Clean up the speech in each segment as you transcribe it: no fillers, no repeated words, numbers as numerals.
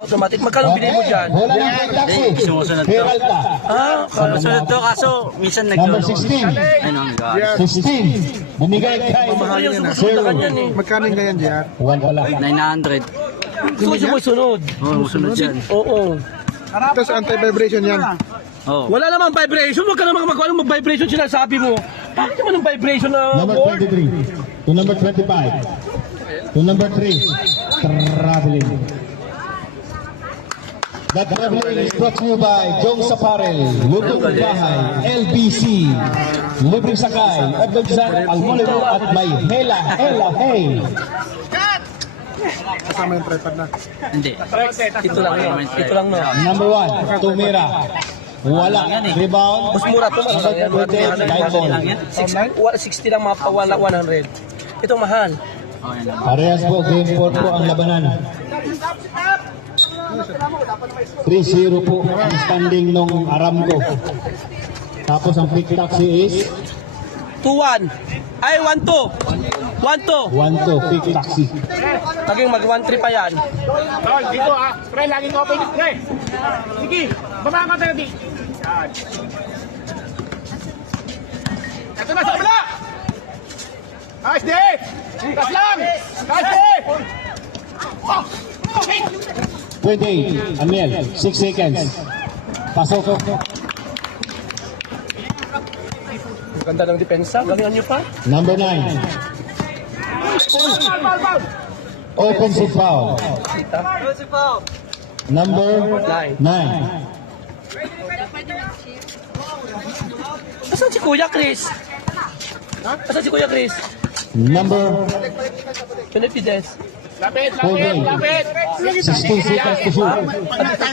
Automatic, magkano binili mo dyan? Bola ng Quick Taxi. Sumusunod to. Peralta. Sumusunod to kaso minsan Number nag-lolo. 16. Ano ang God. 16. Bumigay kay Mahal yung sumusunod na kanyan eh. Magkano yung ganyan, JR? 1 pala. 900. Gusto mo sunod. Oo, sunod yan. Oo. Tapos anti-vibration yan. Oo. Wala namang vibration. Huwag ka namang magkano mag-vibration sinasabi mo. Bakit naman yung vibration na Number board? 23. To number 25. To number 3. Traveling. That traveling is brought to you by Jones Apparel, Lutong Bahay, LBC, Libreng Sakay, Adventure, Almolero at may Hela, Hey. Kasama yung tripod na. Hindi. Ito lang yun. Ito lang no. Number 1, Tumira. Wala. Rebound. Mas mura ito. Number 20, Light Ball. 60 lang mapawala 100. Ito mahal. Oh, yan. Parehas po, game 4 po ang labanan. 3-0 po ang standing nung Aramco. Tapos ang Quick Taxi is 2-1. Ay, 1-2. 1-2. 1-2, Quick Taxi. Naging mag 1-3 pa yan. Tol, dito pre, laging open, pre. Sige, baba ka tayo di. Ito na sa kabila. Ayos di. Tas lang. Ayos di. 28, Amiel, 6 seconds. Pasok. Ganda ng depensa. Galingan nyo pa. Number 9, offensive foul. Number 9. Asan si Kuya Chris? Asan si Kuya Chris? Number Pinipides. Lapit, 14, 16 seconds to shoot.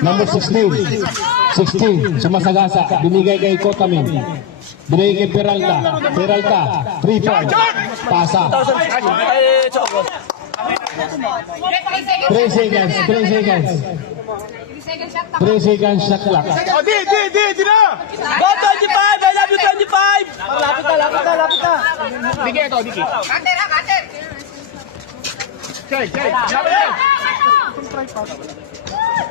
Number 16, sumasagasa, binigay kay Kotamin. Binigay kay Peralta, 3-4, pasa. Ay, Choco. 3 seconds. 3 seconds shot clock. Oh, di na. Go 25! I love you 25! Lapit na. Diki ito, diki. Kater. Check.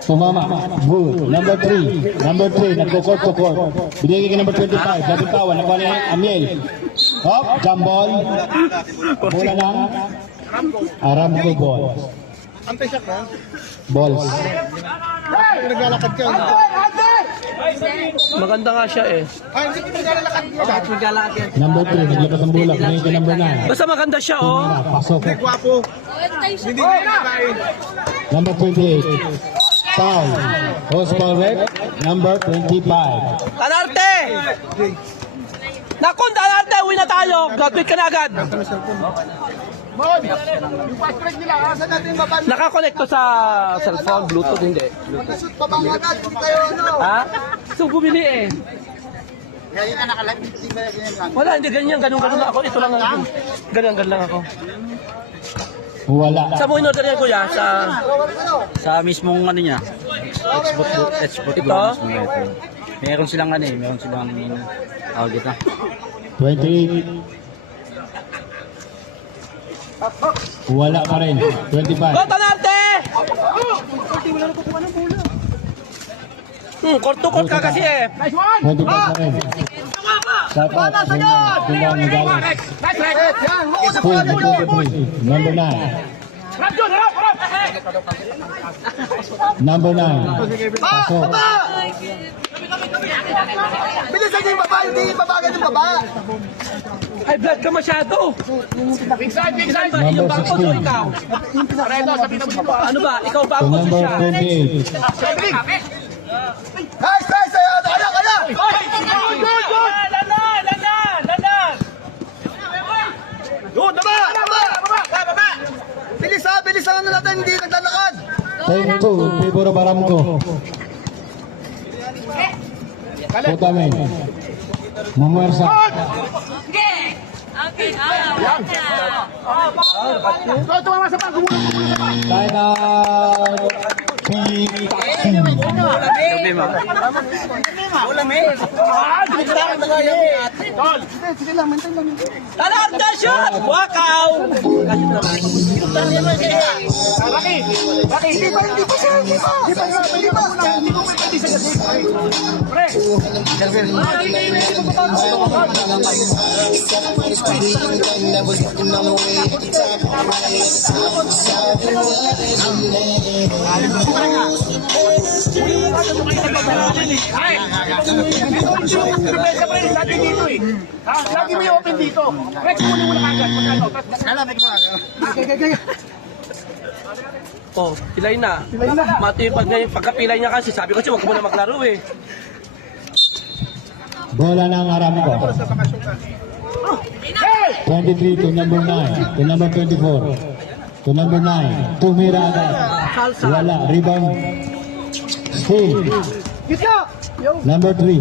Tumama. Good. Number 3, nagko-court to court. Binigay kay number 25, Dabitawan, nakuha ni Amiel. Hop, jump ball. Bola ng Aramco ball. Anti-shock na. Balls. Naglalakad ka. Maganda nga siya eh. Ay, hindi ko naglalakad. Number 3, naglabas ang bola. Binigay kay number 9. Basta maganda siya oh. Pasok. Gwapo. Hindi na nakain. Number 28. Foul. Host ball rep. Number 25. Tanarte! Nakon, Tanarte! Uwi na tayo! Graduate ka na agad! Mon, yung fast break nila, asan natin babang? Nakakonect to sa cellphone, Bluetooth, hindi. Shoot babang agad, hindi tayo ano. Ha? So, bumili eh. Ganyan ka nakalive, hindi ba ganyan lang? Wala, hindi ganyan. Ganun lang ako. Ito lang ako. Ganyan lang ako. Wala. Sa mo in-order niya, kuya? Sa mismong ano niya. Export Ito? Meron silang ano eh, meron silang tawag ito. 28. Wala pa rin. 25. Go, Tanarte! Court to court ka kasi eh. Nice one! 25 pa rin. Shout out. Tingnan ni Gales. Nice break! Yan, Full 23. Number 9. harap John, harap! Number 9. Pasok. Bilisan niyo yung baba, hindi yung baba, ganyan baba! High blood ka masyado. Big side! Ba, yung Number bangko o 16. ikaw? Pareto, sabi na mo dito. Ano ba? Ikaw To bangko o number siya? 28. Nice! Ala! Good, baba! Bilisan na natin, hindi naglalakad! 10-2 in favor of Aramco. Kotamin. Mumuwersa. Go, tumama sa pangko! Time out. Quick Taxi. Gabi mo. Tol! Tanarte shot! Wakaw! Laki! Hindi pa! Lagi dito eh. Lagi may open dito. Rex, kunin mo na kagad. Oh, pilay na. Mati pagkapilay niya kasi, sabi ko siya, huwag ko muna maglaro eh. Bola ng Aramco. 23 to number 9. To number 24. To number 9. Tumira agad. Wala. Rebound. Steal. Number 3.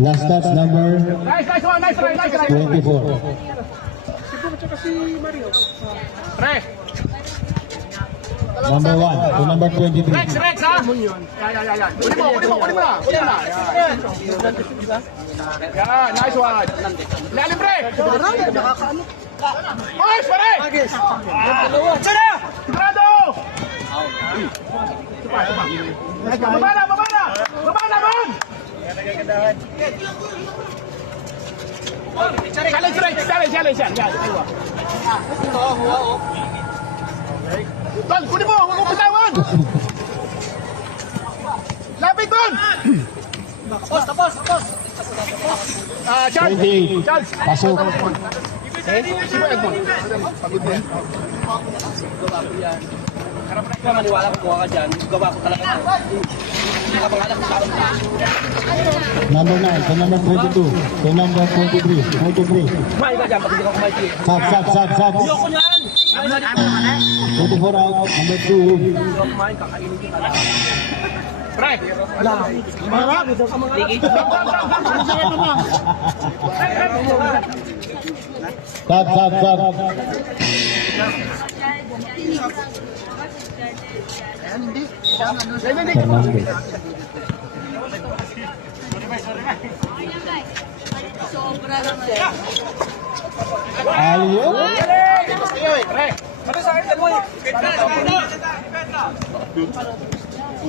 Last touch number Nice one, nice try, nice try. 24. Pre, Number 1 to number 23. Rex, ha? Yan. Kunin mo na. Yan, nice one. Lalim, pre. Nice, pare. Sana! Sigurado! Baba na, man! Challenge, Rex, challenge. Yan. Tol, kunin mo, huwag mong bitawan! Lapit doon! Tapos! Charles! 28. Charles! Pasok. Sino Edmond? Pagod mo yan. Kaya maniwala ko kuha ka dyan, gawa ko talaga. Hindi ka pangalan sa akin. Number 9 to number 22. To number 23. 23. Kumain ka dyan, pag hindi ka kumain. Sab. Ayoko niyan! 24 out. Number 2. Kumain, kakainin kita lang. Pre! Sab. Fernandez. Aliyo. Pre!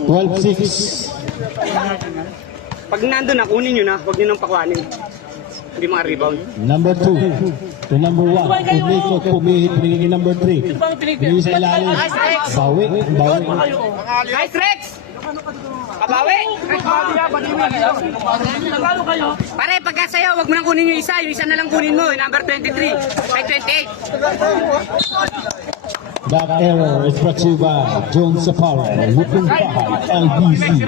12-6. Pag nandun na, kunin nyo na. Huwag nyo nang pakwanin. Hindi mga rebound. Number 2 to number 1. Umikot, pumihit, pinigil number 3. Pinigil sa ilalim. Bawi. Nice, Rex! Kabawi! Nagalo kayo? Pare, pagka sa'yo, huwag mo nang kunin yung isa. Yung isa na lang kunin mo. Yung number 23. Ay, 28. That error is brought to you by Jones Sapara, Lupong Bahay, LBC,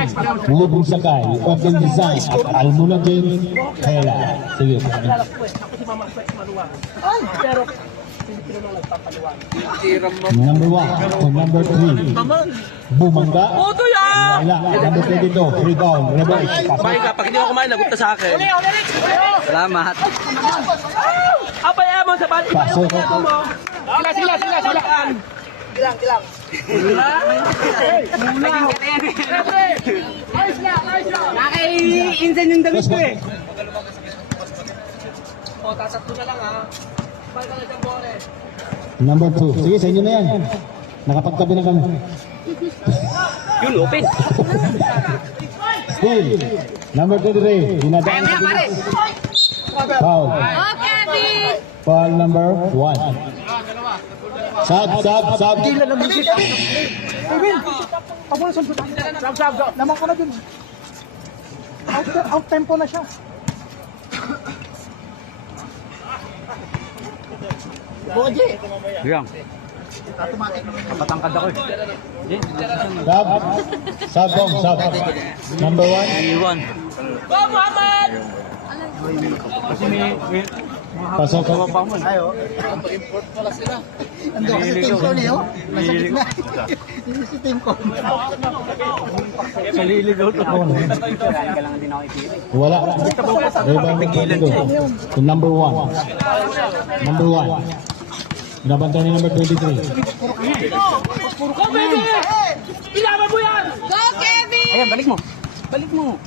Lubong Sakay, Open Design, at Almunagin, Hela. Sige. Number 1 to number 3. Bumangga. Oto yan! Wala. Number 22. Rebound. Reverse. Kumain ka, pag hindi ako kumain, nagunta sa akin. Salamat. Abay, mo sa bali. Pasok. Sila. Naki-insan yung damit ko eh. O, tatatlo na lang ha. Balik ka na dyan, Bore. Number 2. Sige, sa inyo na yan. Nakapagtabi na kami. Yun, open. Steal. Number 23. Dinadaan Kaya mo sa yan, pare. bilis. Foul. Oh, Kevin! Foul number 1. Sab. Sab. Naman ka na dun. Out tempo na siya. Yan. Kapatangkad ako eh. Sab. Number 1. Iwan. Go, Muhammad! Pasok. Wala. Rebound to number 1. Number 1. Nabantay ni number 23. Go, baby! Ilaban mo yan! Go, Kevin! Ayan, balik mo.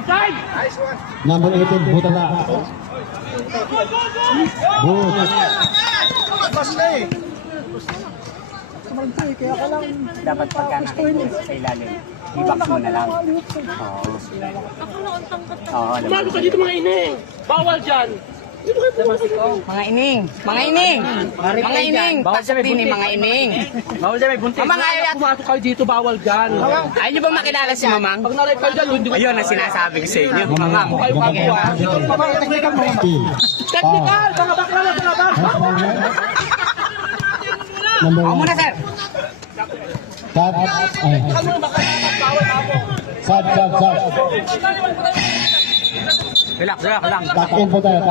Side! Number 18. Butala. But. Dapat pagka nakikita sa ilalim, i-box mo na lang. Oo, alam mo. Bago ka dito mga ineng. Bawal dyan. Mga ining! Mga ining! Mga ining! Pasok din mga ining! Bawal dyan, may buntis. Mamang, ayaw Pumasok kayo dito, bawal dyan. Ayaw niyo ba makilala si Mamang? Pag naray kayo dyan, hindi ko Ayun ang sinasabi ko sa inyo. Mamang. kayo kapwa. Technical! Mga bakla na sa labas. Number Ako 1. muna, sir. Cut. Ay. Cut. Relax lang. Tuck in po tayo.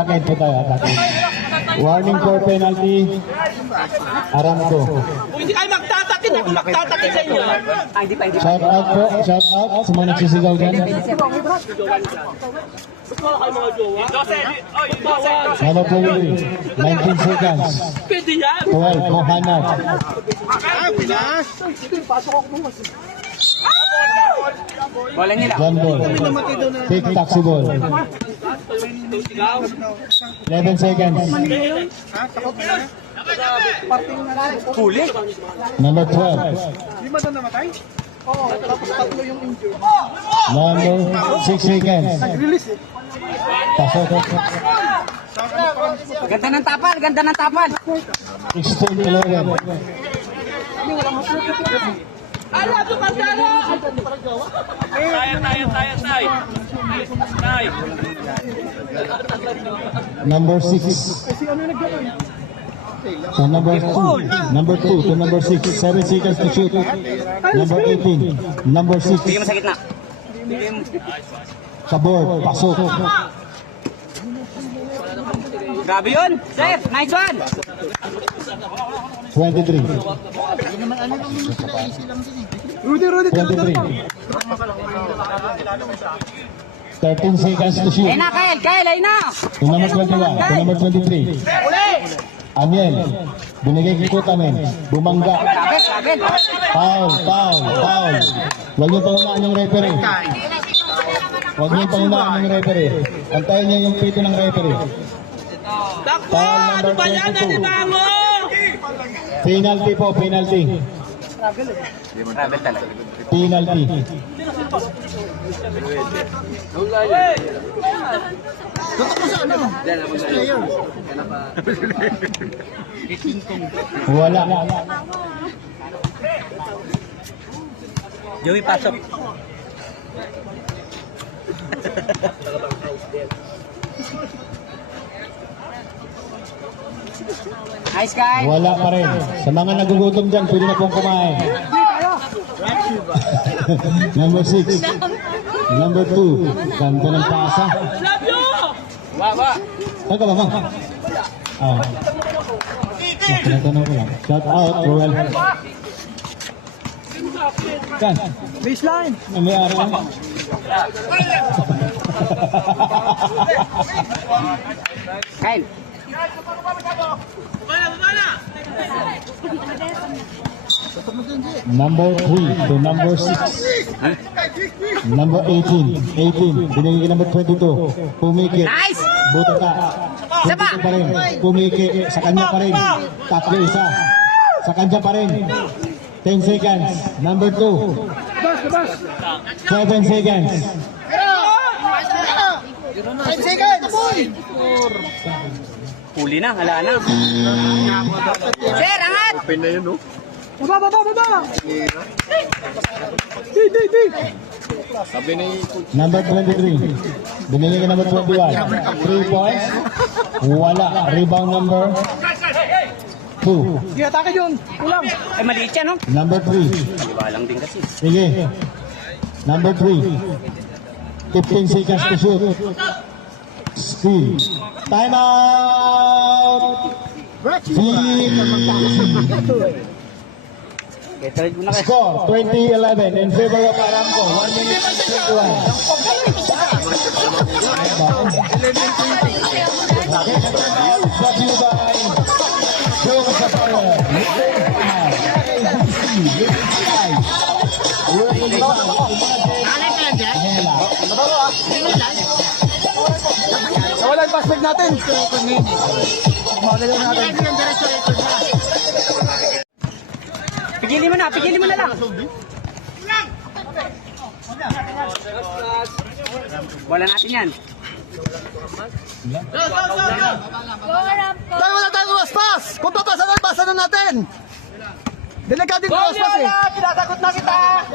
Warning for penalty. Aramco. Kung hindi kayo magtatakin, ako magtatakin sa inyo. Hindi pa. Shout out po. Shout out sa mga nagsisigaw dyan. Ba't wala kayo mga jowa? Bawal. Number 23. 19 seconds. Pwede yan. 12. Mohanad. Wala nila. John Ball. Take taxi ball. 11 seconds. Huli. Number 12. Di ba na namatay? Oo, tapos tatlo yung injured. Number 6 seconds. Release eh. Pasok. Ganda ng tapal. 16-11. Ala, tumandala! Tayo. Number 6. To number 2. Number 2 to number 6. 7 seconds to shoot. Number 18. Number 6. Bigyan mo sa gitna. Sa board. Pasok. Grabe yun. Sir, nice one. 23. Rudy, 23. 13 seconds to shoot. Ayun na, Kyle, ayun na. To number 21. To number 23. Amiel. Binigay kay Kutamen. Bumangga. Sabit. Foul. Huwag niyo pangunaan yung referee. Huwag niyo pangunaan yung referee. Antayin niya yung pito ng referee. Takbo! Foul Ano number ba yan? 22. Nanibango! Penalty po, penalty. Travel talaga. Penalty. Wala. Joey, pasok. Nice guy. Wala pa rin. Sa mga nagugutom dyan, pwede na pong kumain. Number 6. Number 2. Ganda ng pasa. Love you! Teka ba, ma'am? Tinatanong ko lang. Shout out, Roel. Kan? Baseline. Ang may araw. Kyle. Number 3 to number 6. Number 18. Binigay kay number 22. Pumikit. Nice! Buto ka. Pumikit pa rin. Pumikit. Sa kanya pa rin. Tatlo isa. Sa kanya pa rin. 10 seconds. Number 2. 7 seconds. 5 seconds! Huli na, hala na. Sir, angat! Baba! Number 23. Binigay kay number 21. 3 points. Wala. Rebound number 2. Sige, atake yun. Kulang. Ay, maliit yan, no? Number 3. Iwalang din kasi. Sige. Number 3. 15 seconds to shoot. Steal. Time out! Trade mo na kayo. Score 20-11 in favor of Aramco. 1 minute and 21. Brought to you by Joe Sapphire. Nawala yung passback natin. Magaling natin. Pigilin mo na lang. Bola natin yan. Tayo wala tayong cross-pass! Kung papasa na, pasa na natin! Delikado yung cross-pass eh! Tinatakot na kita!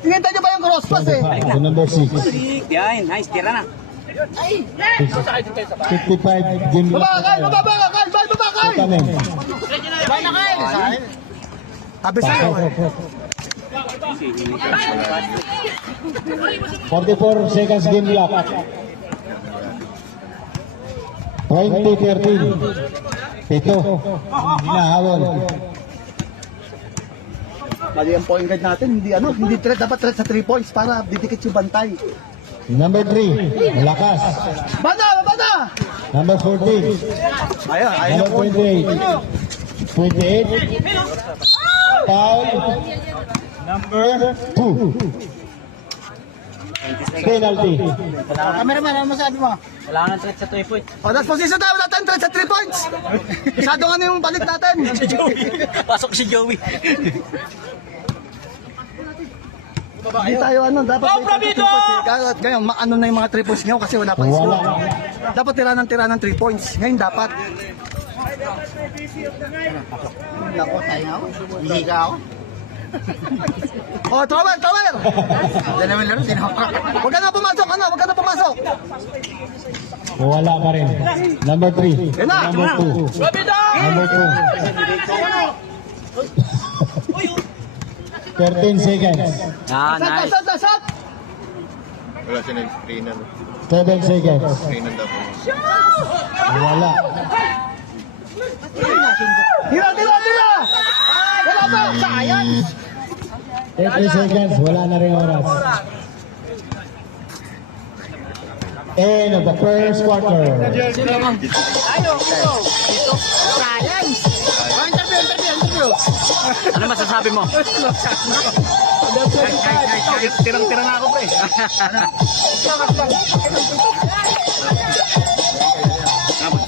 Tingnan nyo ba yung cross-pass eh? 25 to number 6. Yan, nice. Tira na. 55 game Baba, lock Kyle! tayo. Baba, Kyle! Baba, Kyle! Kanin. Bye na, Kyle! Sabi sa'yo eh. 44 seconds game lock. 20-13. Pito. Hinahabol. Mali ang point guard natin, hindi threat, dapat threat sa 3 points para didikit yung bantay. Number 3. Malakas. Bana! Number 14. Ayaw. Number 28. 28. Foul. Number 2. Penalty. Cameraman, ano masabi mo? Wala nang threat sa 2 point. O, that's position tayo, wala tayong threat sa 3 points. Masyado nga yung balik natin. Pasok si Joey. Hindi tayo dapat may threat sa 3 points. Ngayon, ano na yung mga 3 points nyo kasi wala pang score. Wala. Dapat tira ng 3 points. Ngayon dapat. Nako, tayo. Hindi ka ako. Oh, Trower! Yan naman laro, tinaprak. Huwag ka na pumasok, Wala pa rin. Number 3. Yan na. Number 2. Number 2. 13 seconds. Ah, Shot, nice. shot! Wala siya nag-screenan. 7 seconds. Screenan daw. Wala. Tira! Wala pa! Sayang! 30 seconds. Wala na rin oras. End of the first quarter. Sayang! Interview! Ano masasabi mo? Tirang-tira nga ako, pre.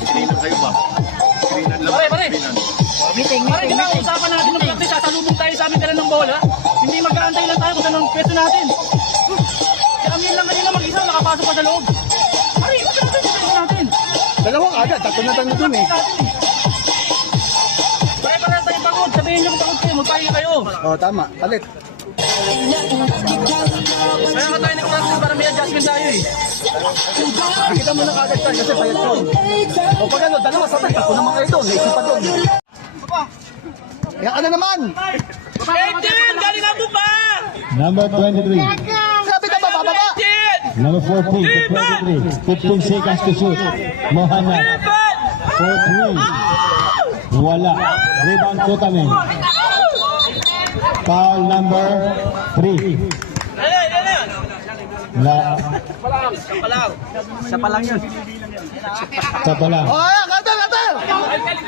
Screenan kayo ba? Screenan lang. Pare! Pare, kinausapan natin ng practice, sasalubong tayo sa amin dala ng bola. Hindi magkaantay lang tayo kung saan ang pwesto natin. Si Amil lang kanina mag-isa, nakapasok pa sa loob. Pare, magkaantay sa pwesto natin. Dalawang agad, tatlo na tayo dun eh. Pare tayo pagod, sabihin niyo kung pagod kayo, magpahinga kayo. Oh, tama. Palit. Kaya nga tayo nag-practice para may adjustment tayo eh. Kita mo na kagad tayo kasi payat ko. O pag dalawa sabay, ako naman kayo doon. Naisip pa doon. Yan ka na naman. 18! Galing ang bumba! Number 23. Sabi ka bababa. Number 14 to 23. 15 seconds to shoot. Mohamed. 4-3. Wala. Rebound to kami. Foul number 3. Siya pa lang yun. Sa pala. O, ayan, Carter!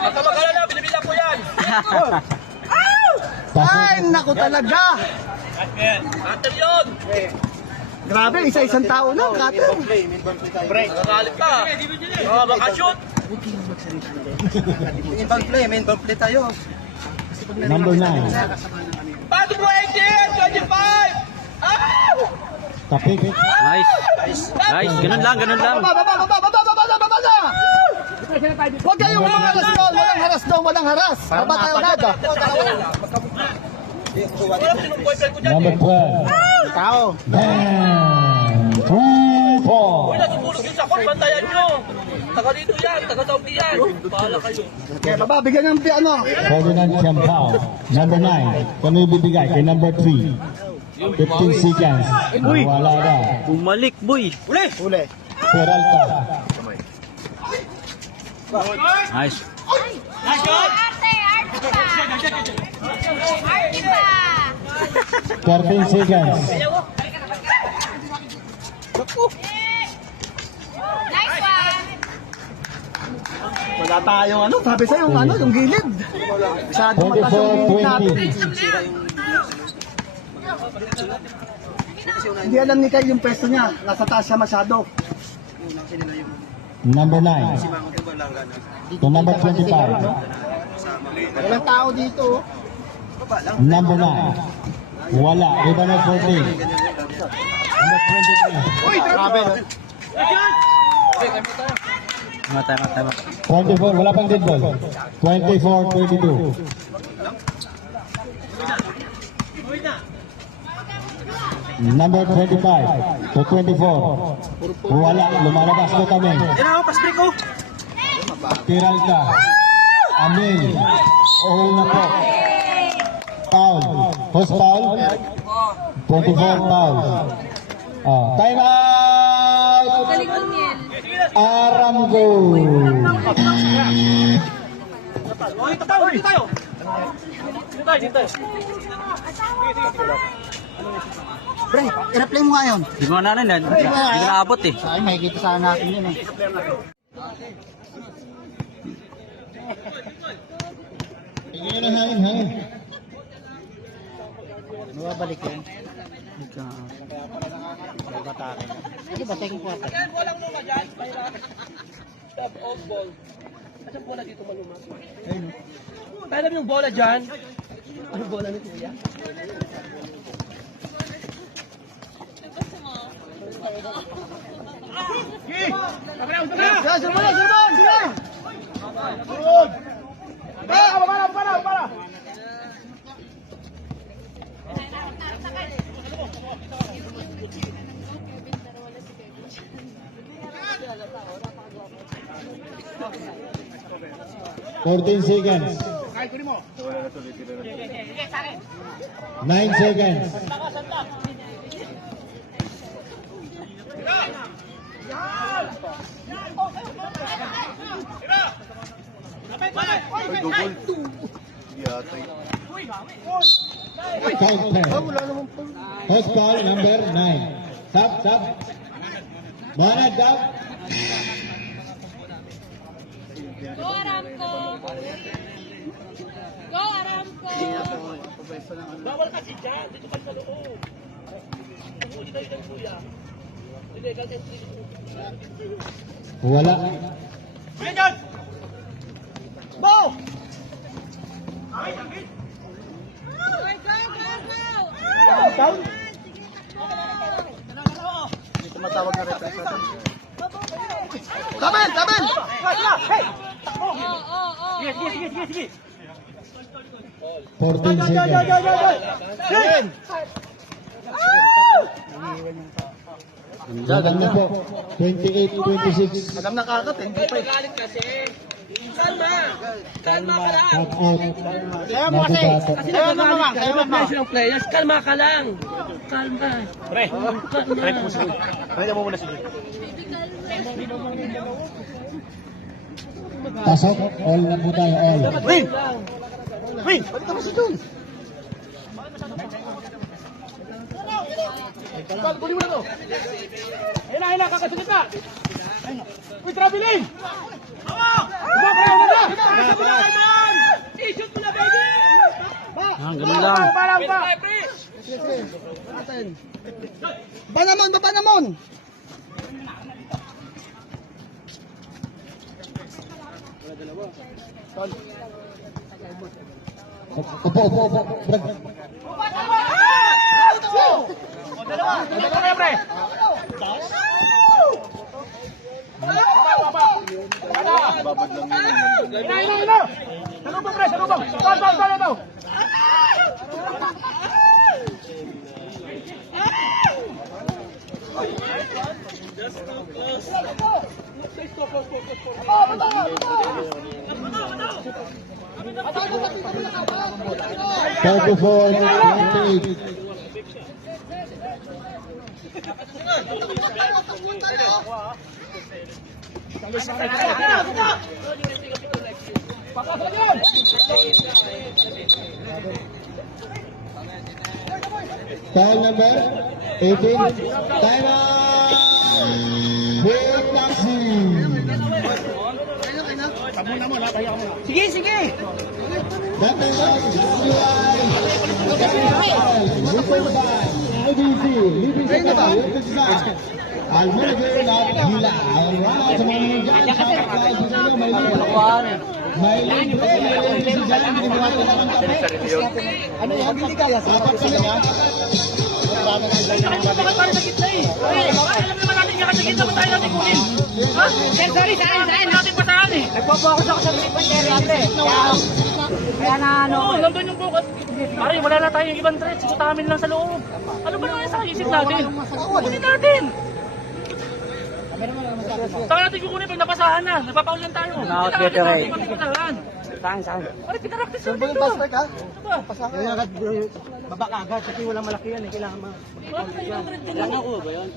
Magkala na, binibilang ko yan. Ay, naku talaga. Cutter yun! Grabe, isa-isang tao na, Carter. Nagalit ka. Makashoot! Main ball play tayo. Number 9. Pato mo 18! 25! Tapik. Nice. Ganun lang. Baba na! Huwag kayong haras doon, walang haras. Baba tayo agad. Walang sinupoy-pel ko dyan Number eh. 12. Tao. Bam! 2 Uy, natutulog yun sa court, bantayan nyo. Taga dito yan, taga Saudi yan. Bahala kayo. Okay, baba, bigyan ng ano. Ferdinand Champao. Number 9. Kano ibibigay? Kay number 3. 15 seconds. Wala na. Bumalik, boy. Uli. Peralta. Nice. Arte pa! 13 seconds. Nice one! Wala tayong sabi sa'yo, yung gilid. Masyado mataas yung gilid natin. 24-20. Hindi alam ni Kyle yung pwesto niya. Nasa taas siya masyado. Number 9. To number 25. Walang tao dito. Number 9. Wala. Ibanez 14. Number 23. 24. Wala pang dead ball. 24-22. Number 25 to 24. Wala. Lumalabas ko kami. Tiralta. Amel. All na po. Foul. Who's foul? 24 foul. Time out! Galing mo yan. Aramco. Dito tayo. Dito tayo. Dito tayo. Pre, i-replay mo nga yun. Hindi ko na yan. Hindi ko naabot eh. Ay, makikita sana natin yun eh. Tingnan na hangin. Mababalik yun. Sige ba, second quarter. Pwede yung bola dyan. Ano bola ni Kuya? Fourteen seconds. 9 seconds. First ball number 9. Stop. Banat up. Go Aramco. Go Aramco. Bawal kasi dyan. Dito ka sa loob. Huli kayo dyan, Kuya. Illegal entry. Wala. Bo! Go. Dito matawag na representative. Taben! Sige. 14 seconds. Gagang na po. 28-26. Magam nakakat eh. Hindi pa eh. Cut out. Kaya mo kasi. Kaya mo naman. Kaya mo naman. ng players, kalma ka lang. Kalma. Pre. Pwede mo muna sige. Pasok. All na po tayo. All. Win! Balik mo si Jun. Kunin mo na to. Ayun na, kakasunod na. Uy, traveling! I-shoot mo na, baby! Ganun lang. Banamon! Upo. Brad. Dalawa kayo, pre. Ina. Salubong, pre, salubong. Bal ito. Thirty-four, 28. Foul number 18. Time out. Big boxing. Sige. That is IBC. Almanac Gila. Ang rana sa mga dyan. May May libre. May libre si Jan. Binibuhat na ng kape. Ano yan? Hindi kaya sa Dapat sila nga. Bakit para sa gitna eh? Alam naman natin yung sa gitna, ba't tayo natin kunin? Ha? Sir, sorry, saan? Natin pasahan eh. Nagpo-focus ako sa three-point ate. Kaya na ano. Oo, nandun yung bukat. Pare, wala na tayong ibang threats. Ito amin lang sa loob. Ano ba naman sa isip natin? Kunin natin. Saka natin kukunin pag napasahan na. Napapaulan tayo. Napasahan. Saan? Pare, pinaraktis Sir, natin yung ito. fast track ha? Ano ba? Kaya agad, baba ka agad kasi walang malaki yan eh. Kailangan ma... Wala tayong threat din. Ako ba yun?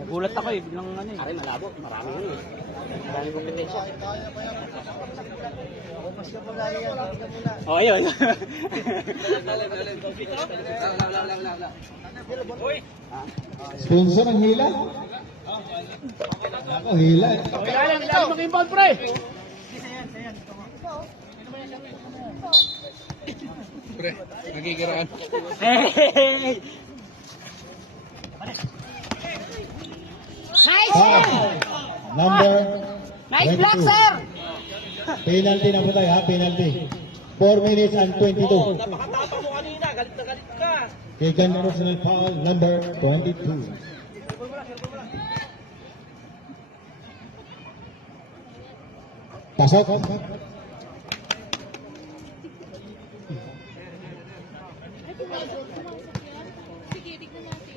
Nagulat ako eh, biglang ano eh. Aray, malabo. Marami yun eh. Maraming kompetensya. Oh, ayun. Sponsor ang hila. Ako, hila. Kailangan mag-inbound, pre. Hey! Number Nice 22. block, sir! Penalty na po tayo ha, penalty. 4 minutes and 22. Napakatapang mo kanina, galit na galit ka. Taken personal foul number 22. Pasok. Sige, tignan natin.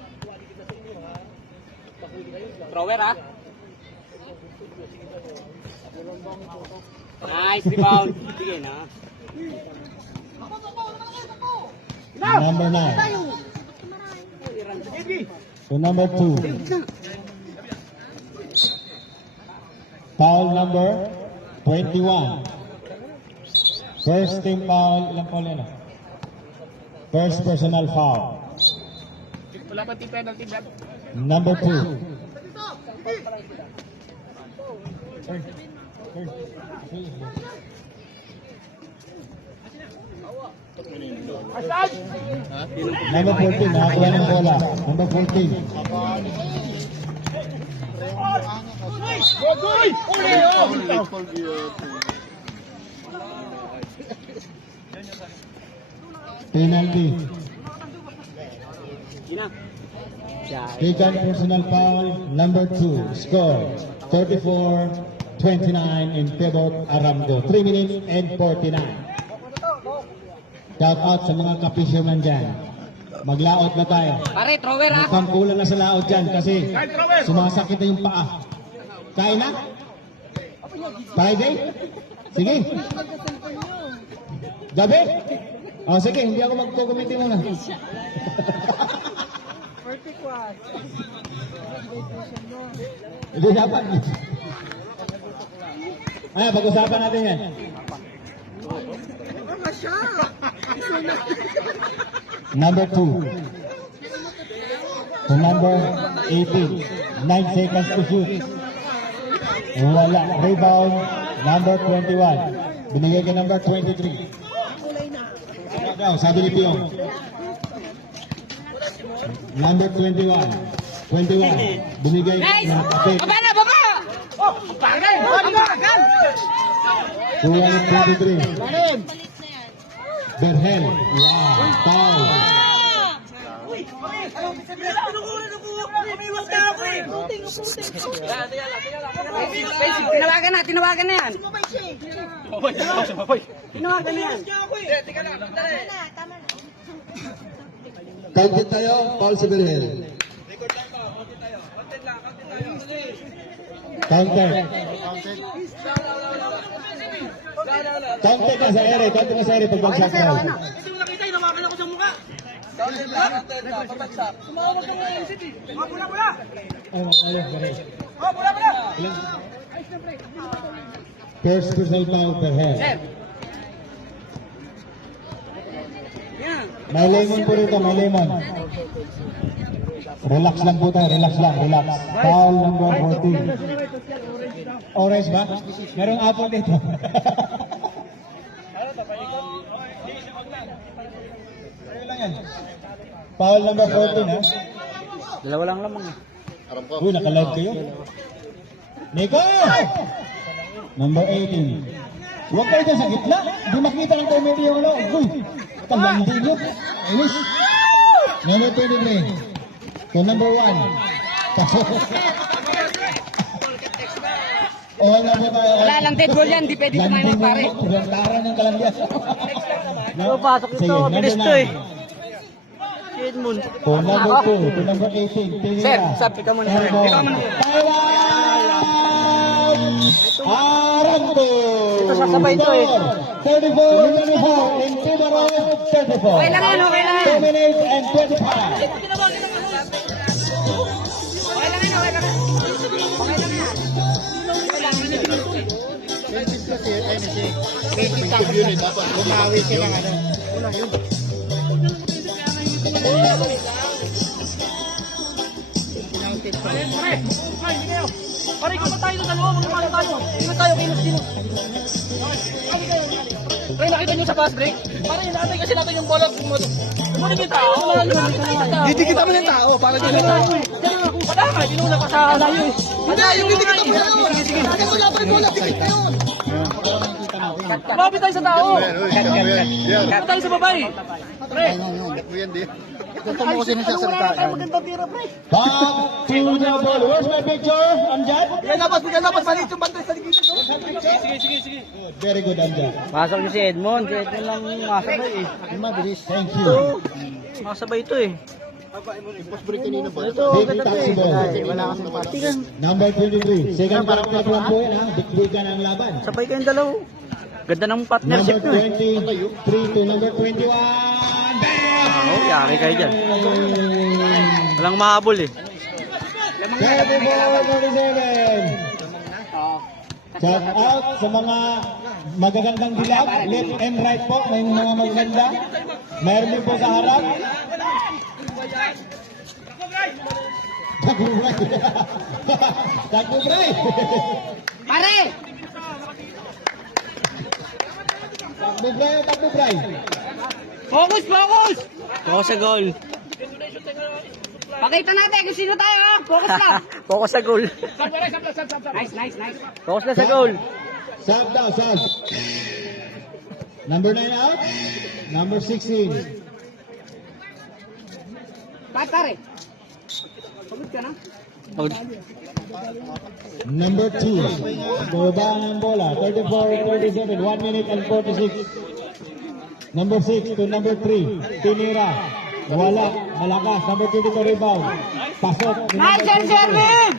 Thrower ah. Nice rebound. Sige na. Number 9. So number 2. Foul number 21. First team foul. Ilang foul yan? First personal foul. Wala pa team penalty, Brad. Number 2. Number 14, nakakuha ng bola. Number 14. Penalty. Gina. Taken personal foul number 2. Score 34-29 in favor of Aramco. 3 minutes and 49. Shout out sa mga ka-fisherman dyan. Maglaot na tayo. Pare, thrower ah. Mukhang kulang na sa laot dyan kasi sumasakit na yung paa. Kain na? Friday? Sige. Gabi? O sige, hindi ako magkukumiti muna. Hindi dapat. Ay, pag-usapan natin yan. Number 2. To number 18. 9 seconds to shoot. Wala. Rebound. Number 21. Binigay ka number 23. Ikaw, sabi ni Pio. Number 21. 21. Binigay Nice! ng kapit. Baba na, baba! Kuha ng 23. Palit na yan. Berhel. Wow. Foul. Tinawagan na yan. Tinawagan na yan. Counted tayo. Foul si Berhel. Counted. Counted ka sa ere. Counted ka sa ere. Pag-bagsak foul. Kasi mo nakita, inawakan ako sa mukha. Sumawag ka nga yung city. Pula. Ay, ayun, Berhel. Pula. First personal foul, Berhel. Yan. May lemon po rito, may lemon. Relax lang po tayo, relax lang, relax. Foul number 14. Orange ba? Merong apple dito. Foul number 14, ha? Dalawa lang lamang eh. Uy, naka-live kayo. Nico! Number 18. Huwag kayo dyan sa gitna. Di makita ng comedy yung ano. Uy, kalandi nyo. Inis. Number 23. To number 1. Oh, number 5. Wala lang dead ball yan, di pwede tumayo pare. Lantaran ng kalandian. Oh, pasok ito, bilis to eh. Edmund. To number 2. To number 18. Sir, sabi ka muna. Ikaw muna. Aranto! Ito sasabay ito eh. 34-24 in favor of 34. Okay lang yan, okay lang yan. 2 minutes and 25. Okay lang yan, okay lang. Okay lang yan. Pare, kung tayo sa dalawa, magpapalo tayo. Kino tayo, kino. Pare, nakita nyo sa fast break? Pare, natin kasi natin yung bola. Kumunin yung tao. Didikit naman yung tao, para dito. Wala nga, dinula pa sa layo eh. Hindi, yung didikit naman yung tao. Sige, wala pa rin bola, dikit na yun. Lumapit tayo sa tao. Lumapit tayo sa babae. Pre, Gusto mo kasi nagsasalita. magandang tira, pre. Back to the ball. Where's my picture, Amjad? Bigyan labas, maliit yung bantay sa ligid. Sige. Very good, Amjad. Pasok niyo si Edmond, si Edmond lang masabay eh. Mabilis. Thank you. Masabay ito eh. Big taxi Wala kasing partigan. Number 23. Second para lang po yan, ha? Dikdikan ang laban. Sabay kayong dalaw. Ganda ng partnership Number nyo eh. 23 to number 21. Bam! Oo, yari kayo dyan. Walang mahabol eh. 34-37. Shout out sa mga magagandang dilag. Left and right po. May mga magaganda. Mayroon din po sa harap. Takubray. Takubray. Pare! Takubray. Takubray. Focus! Focus sa goal. Pakita natin kung sino tayo. Focus lang. Focus sa goal. Nice. Focus na sa goal. Sub daw, sub. Number 9 out. Number 16. Pare. Pagod ka na? Pagod. Number 2. Baba ng bola. 34-37. 1 minute and 46. Number 6 to number 3. Tinira. Wala. Malakas. Number 22 rebound. Pasok. Nice and serving!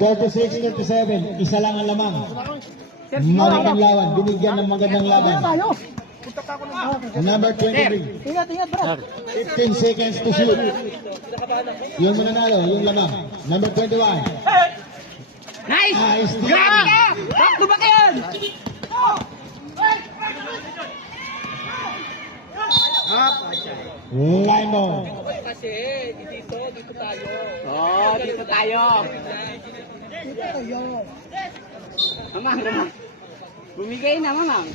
36-37. Isa lang ang lamang. Magandang laban. Binigyan ng magandang laban. Number 23. 15 seconds to shoot. Yung mananalo, yung lamang. Number 21. Nice! Nice. Grabe ka! Back to back yun! Line ball. Oh, dito tayo. Mamang. Bumigay na, mamang.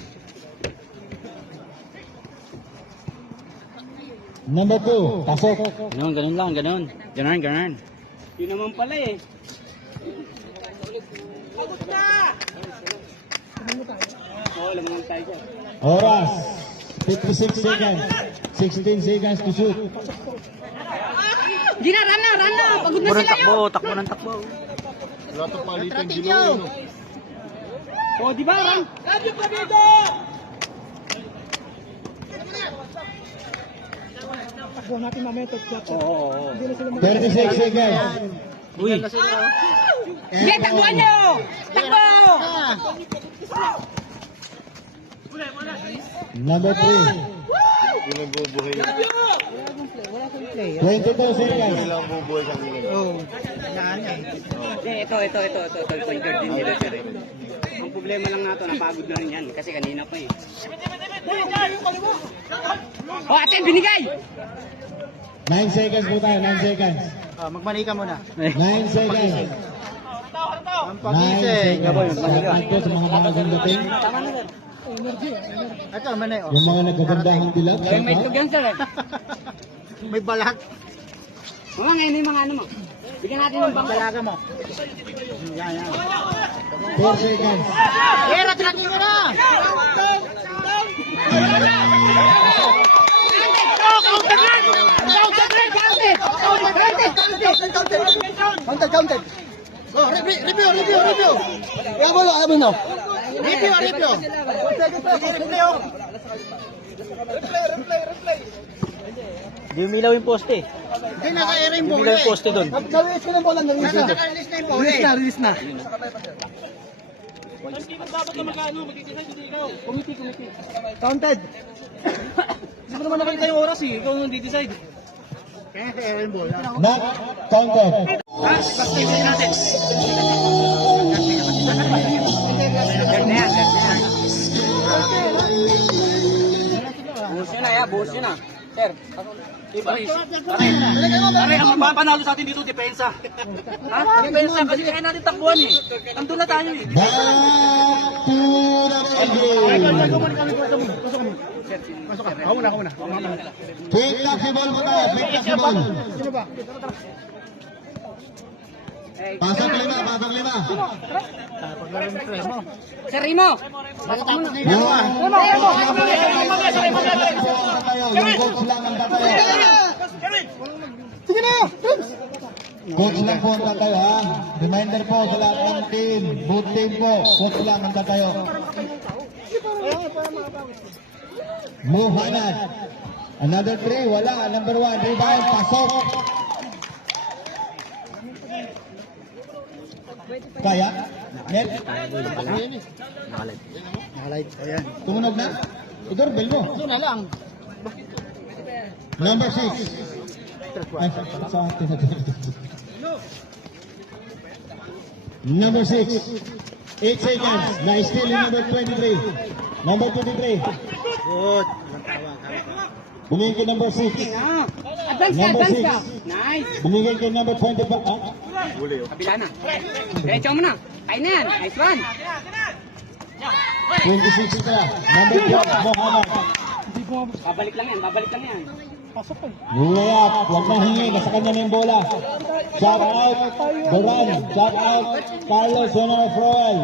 Number 2. Pasok. Ganun lang, ganun. Ganun. Yun naman pala eh. Oo, lamang tayo dyan. Oras. 56 seconds. 16 seconds to shoot. Gina, run na. Pagod na sila yun. Takbo ng takbo. Wala itong palitan ginawa. Oh, di ba, run? 36 seconds. Uy. Sige, takbuhan nyo! Takbo! Number 3. Yung bubuhay. 22 seconds. Ilang bubuhay sa kanila. Ito. Point guard din nila, sir. Ang problema lang nato, napagod na rin yan. Kasi kanina pa eh. Oh, ate, binigay! 9 seconds po tayo. 9 seconds. Magmanika muna. 9 seconds. 9 seconds. Salamat po sa mga magagandang. Ito, manay. Yung mga nagagandahang dilag. May itlog yan, sir. May balat. Mga ngayon yung mga ano mo. Bigyan natin ng bangko. Dalaga mo. Yan, yan. 4 seconds. Era, tracking mo na! Counted. Go, review. Ayaw mo no. Review. Hindi umilaw yung poste. Hindi, naka-air yung bola Umilaw yung poste doon. Naka-release ko ng bola. Naka-release na yung bola. Release na. Hindi mo dapat na mag-ano, magkikisay, hindi ikaw. Kumiti. Counted. Hindi mo naman nakita yung oras eh. Ikaw nung di-decide. Kaya naka-air yung bola. Not counted. Ha? Basta yung natin. Buhos yun na. Sir. Pare, ang mapanalo sa atin dito, depensa. Ha? Depensa, kasi kaya natin takbuhan eh. Nandun na tayo eh. Back to the game. Ako muna. Quick flexible mo tayo. Quick flexible. Pasok lima. Sir Rimo. Yung coach lang ang tatayo. Sige na! Coach lang po ang tatayo ha. Reminder po sa lahat ng team. Both team po. Coach lang ang tatayo. Muhammad. Another 3. Wala. Number 1. Rebound. Pasok. Kaya? Net? Nakalight. Ayan. Tumunog na? I-doorbell mo. Ito na lang. Number 6. Ay, sa atin na Number 6. 8 seconds. Na-steal yung number 23. Number 23. Good. Binigay kay number 6. Number 6. Nice. Binigay kay number 25. Ah? Kabila na. Diretso mo na. Kaya na yan. Nice one. 26 ito. Number 12. Muhammad. Babalik lang yan. Layup. Huwag na hingi. Nasa kanya na yung bola. Shout out. Duran. Shout out. Carlos Sonora Froel.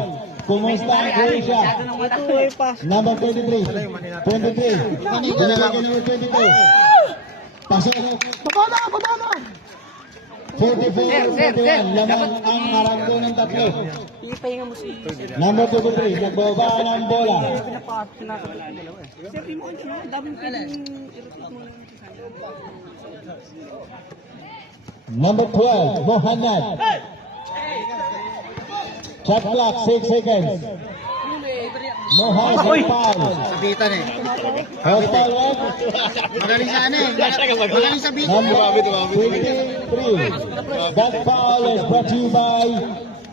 Kumusta ang Croatia? Number 23. 23. Binigay kay number 22. Pasok. Baba na! 44-41. Lamang ang Arando ng tatlo. Ipahinga mo si... Number 23. Nagbaba ng bola. Sir Rimo, dami pwedeng i-rotate mo. Number 12. Mohanad. Shot clock. 6 seconds. Mohanad. Foul. Sabitan eh. Foul red. Magaling sa ano eh. Magaling sa beat. Number 23. That foul is brought to you by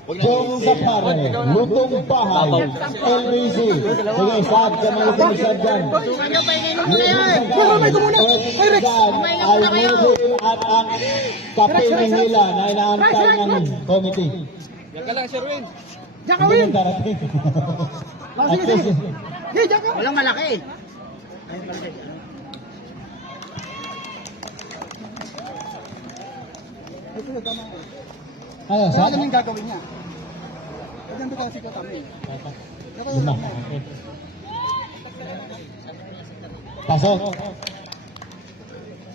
Jong Zapare, Lutong Bahay, LBC. Sige, sad ka mga lumisad dyan. Al-Mubil at ang kape ni Hila na inaantay ng committee. Yan ka lang, Sir Win. Diyan ka, Win! Darating. Sige. Hey, diyan ka! Walang malaki eh. Ano, Ano sad? naman gagawin niya? Ganito kasi ko kami. Lima. Okay. Pasok.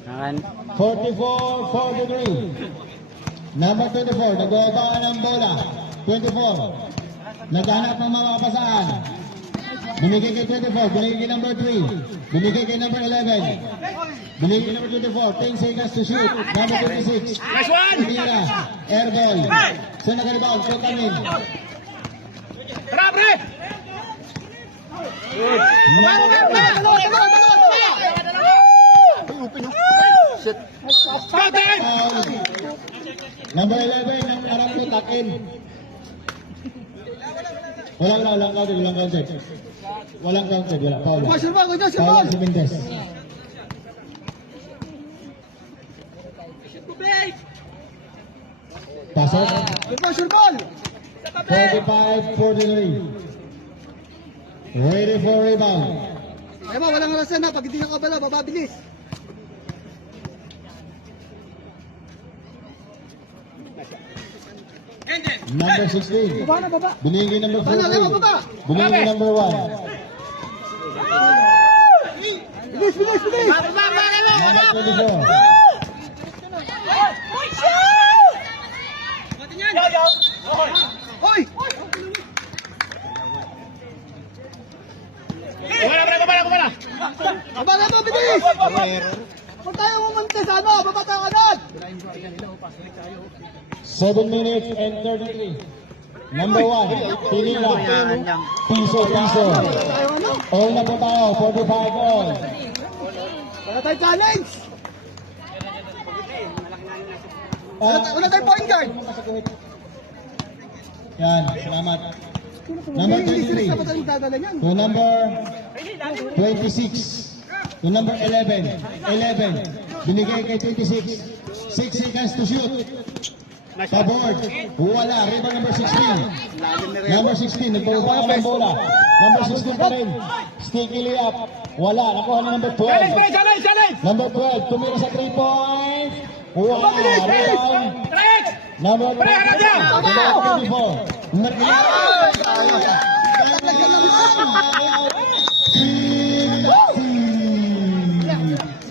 44-43. Number 24, nag-uaba ng bola. 24. Naghanap ng mga kapasahan. Binigay kay 24, binigay kay number 3. Binigay kay number 11. Binigay kay number 24, 10 seconds to shoot. Number 26. Nice one! Tira, airball. So nag-rebound, Kotamin. Tara, pre! Scouting! Number 11 ng Aramco Takin. Walang counted. Walang counted, wala. Paula. Paula si Mendez. Pasok. 45-43. Ready for rebound. Ay mo, walang alasan na. Pag hindi nakabala, bababilis. Number 16. Baba na, baba. Binigay number Baba na, 14. baba. Binigay number 1. Bilis, bilis, bilis. Number 24. Hoy! Baba na to, bilis! Huwag tayo umante sa ano, baba tayo agad! 7 minutes and 33. Number 1, Pinila. Piso. Tayo ano? All na po tayo, 45 all. Wala tayo challenge! Wala tayo point guard! Yan, salamat. Number Hindi 23. sila dapat ang dadala niyan. To number 26. To number 11. 11. Binigay kay 26. 6 seconds to shoot. Paboard. Wala. Rebound number 16. Number 16. Nagpapala ng bola. Number 16 pa rin. Sticky layup. Wala. Nakuha na number 12. Number 12. Tumira sa 3 points. Wala. Rebound. Number 24.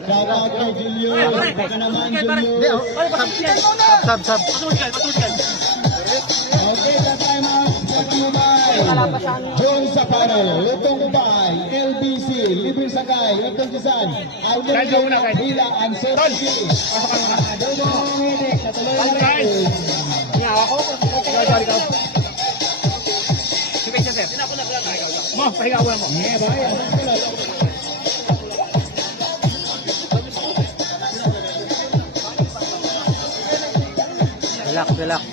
Shout out kay Julius. Baka naman, Julius. Sab. Okay, that time out. Brought to you by John Sapanel, Lutong Ubay, LBC, Libre Sagay, Lutong Kisan, Alden Hila, and Sergi. Adobo, Hidik, natuloy na rin. Yeah, boy. Relax.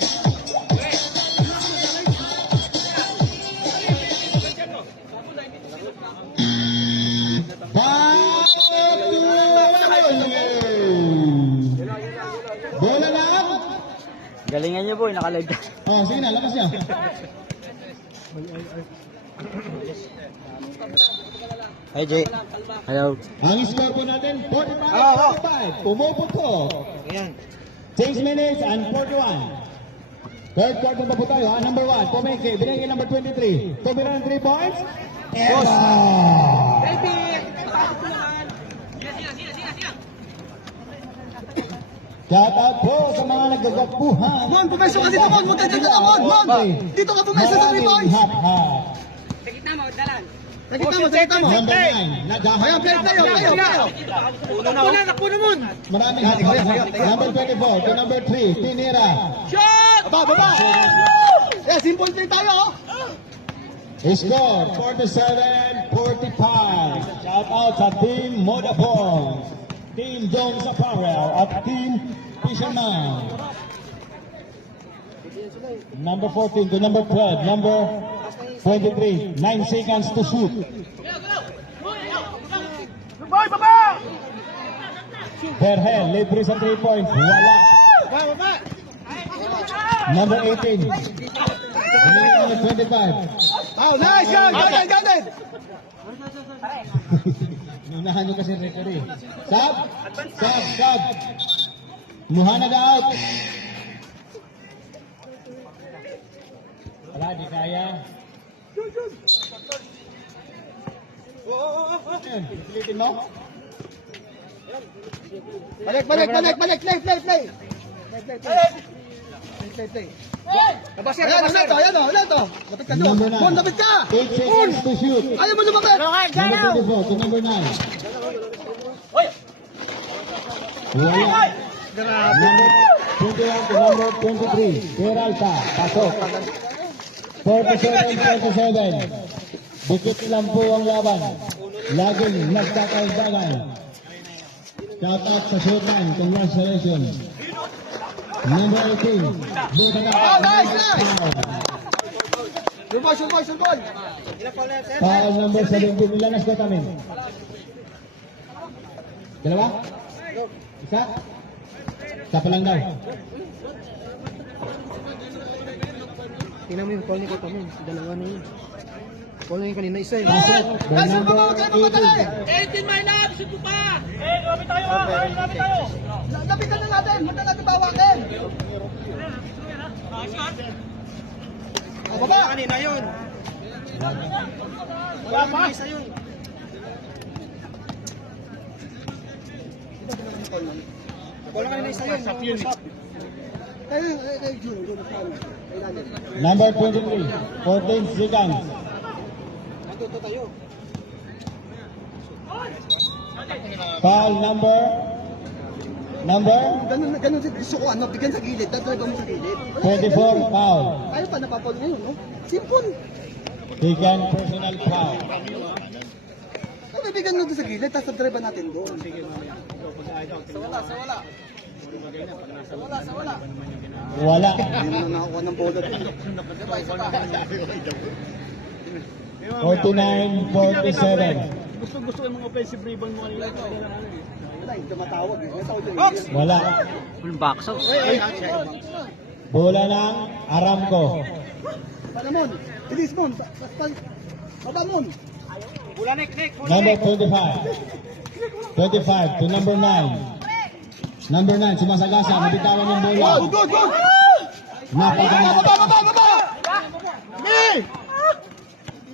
Bola na. Galingan niyo boy, nakalag. Oh, sige na, lakas niya. Hey Jay. Hello. Ang score po natin, 45-45. Pumuputo. Ayan. 6 minutes and 41. Third quarter pa po tayo, ha? Number 1, Pomeke, binigay number 23. Tumira ng 3 points. Eva! Shout out po sa mga nagagagpuhan. Mon, pumeso ka dito, Mon. Huwag ka dito ka, Mon. Dito ka pumeso sa 3 points. Hap-hap. Nakita mo. Number 9, Ayan, play. Nakuno, Mon. Maraming hap-hap. Number 24 to number 3, Tinira. Baba. Yeah, simple play tayo, oh. Score 47-45. Shout out sa Team Modapons, Team Jones Apparel at Team Fisherman. Number 14 to number 12, number 23, 9 seconds to shoot. Berhel, libre sa 3 points, wala. Number 18, number 25. Oh, nice. Got it. Nunahan nyo kasi referee. Sab. Nuhanag out. Wala, di kaya. Ayun, pilitin mo. Balik. Play. Ayan to. Lapit ka doon. Number 9. Mon, lapit ka. 8 seconds to shoot. Ayaw mo lumapit. Number 24 to number 9. Wala. Number 21 to number 23. Peralta. Pasok. 47-47. Dikit lang po ang laban. Laging nagkakaundagan. Shout out sa showtime. Congratulations. Number 18. Nice. Shoot ball. Foul number 17. Ilan na score namin? Dalawa? Isa? Isa pa lang daw. Tingnan mo yung call ni Kota mo. Dalawa na yun. Call na yung kanina isa eh. Pasok. The number 18. my love! Shoot mo pa! Grabe tayo! Lapitan na natin. Huwag na natin bawakin. Baba! Kanina yun. Wala pa. Isa yun. Wala kanina isa yun. Kay Jun, Jun, saan? Kailangan. Number 23, 14 seconds. Natuto tayo. Foul number Ganun si gusto ko, ano, bigyan sa gilid, tatry mo sa gilid. 24, foul. Tayo pa napapol ngayon, no? Simple. Second personal foul. Ano bibigyan mo doon sa gilid, tapos tatry ba natin doon? Wala. Hindi mo na nakakuha ng bola doon. 49-47. Gusto yung mga offensive rebound mo kanina. Wala, hindi tumatawag eh. May tawag yun. Wala. Bola ng Aramco. Palamon, bilis mo. Baba mo. Wala, Nick. Number 25. 25 to number 9. Number 9, sumasagasa. Nabitawan yung bola. Good! Napaganda. Baba! Hey!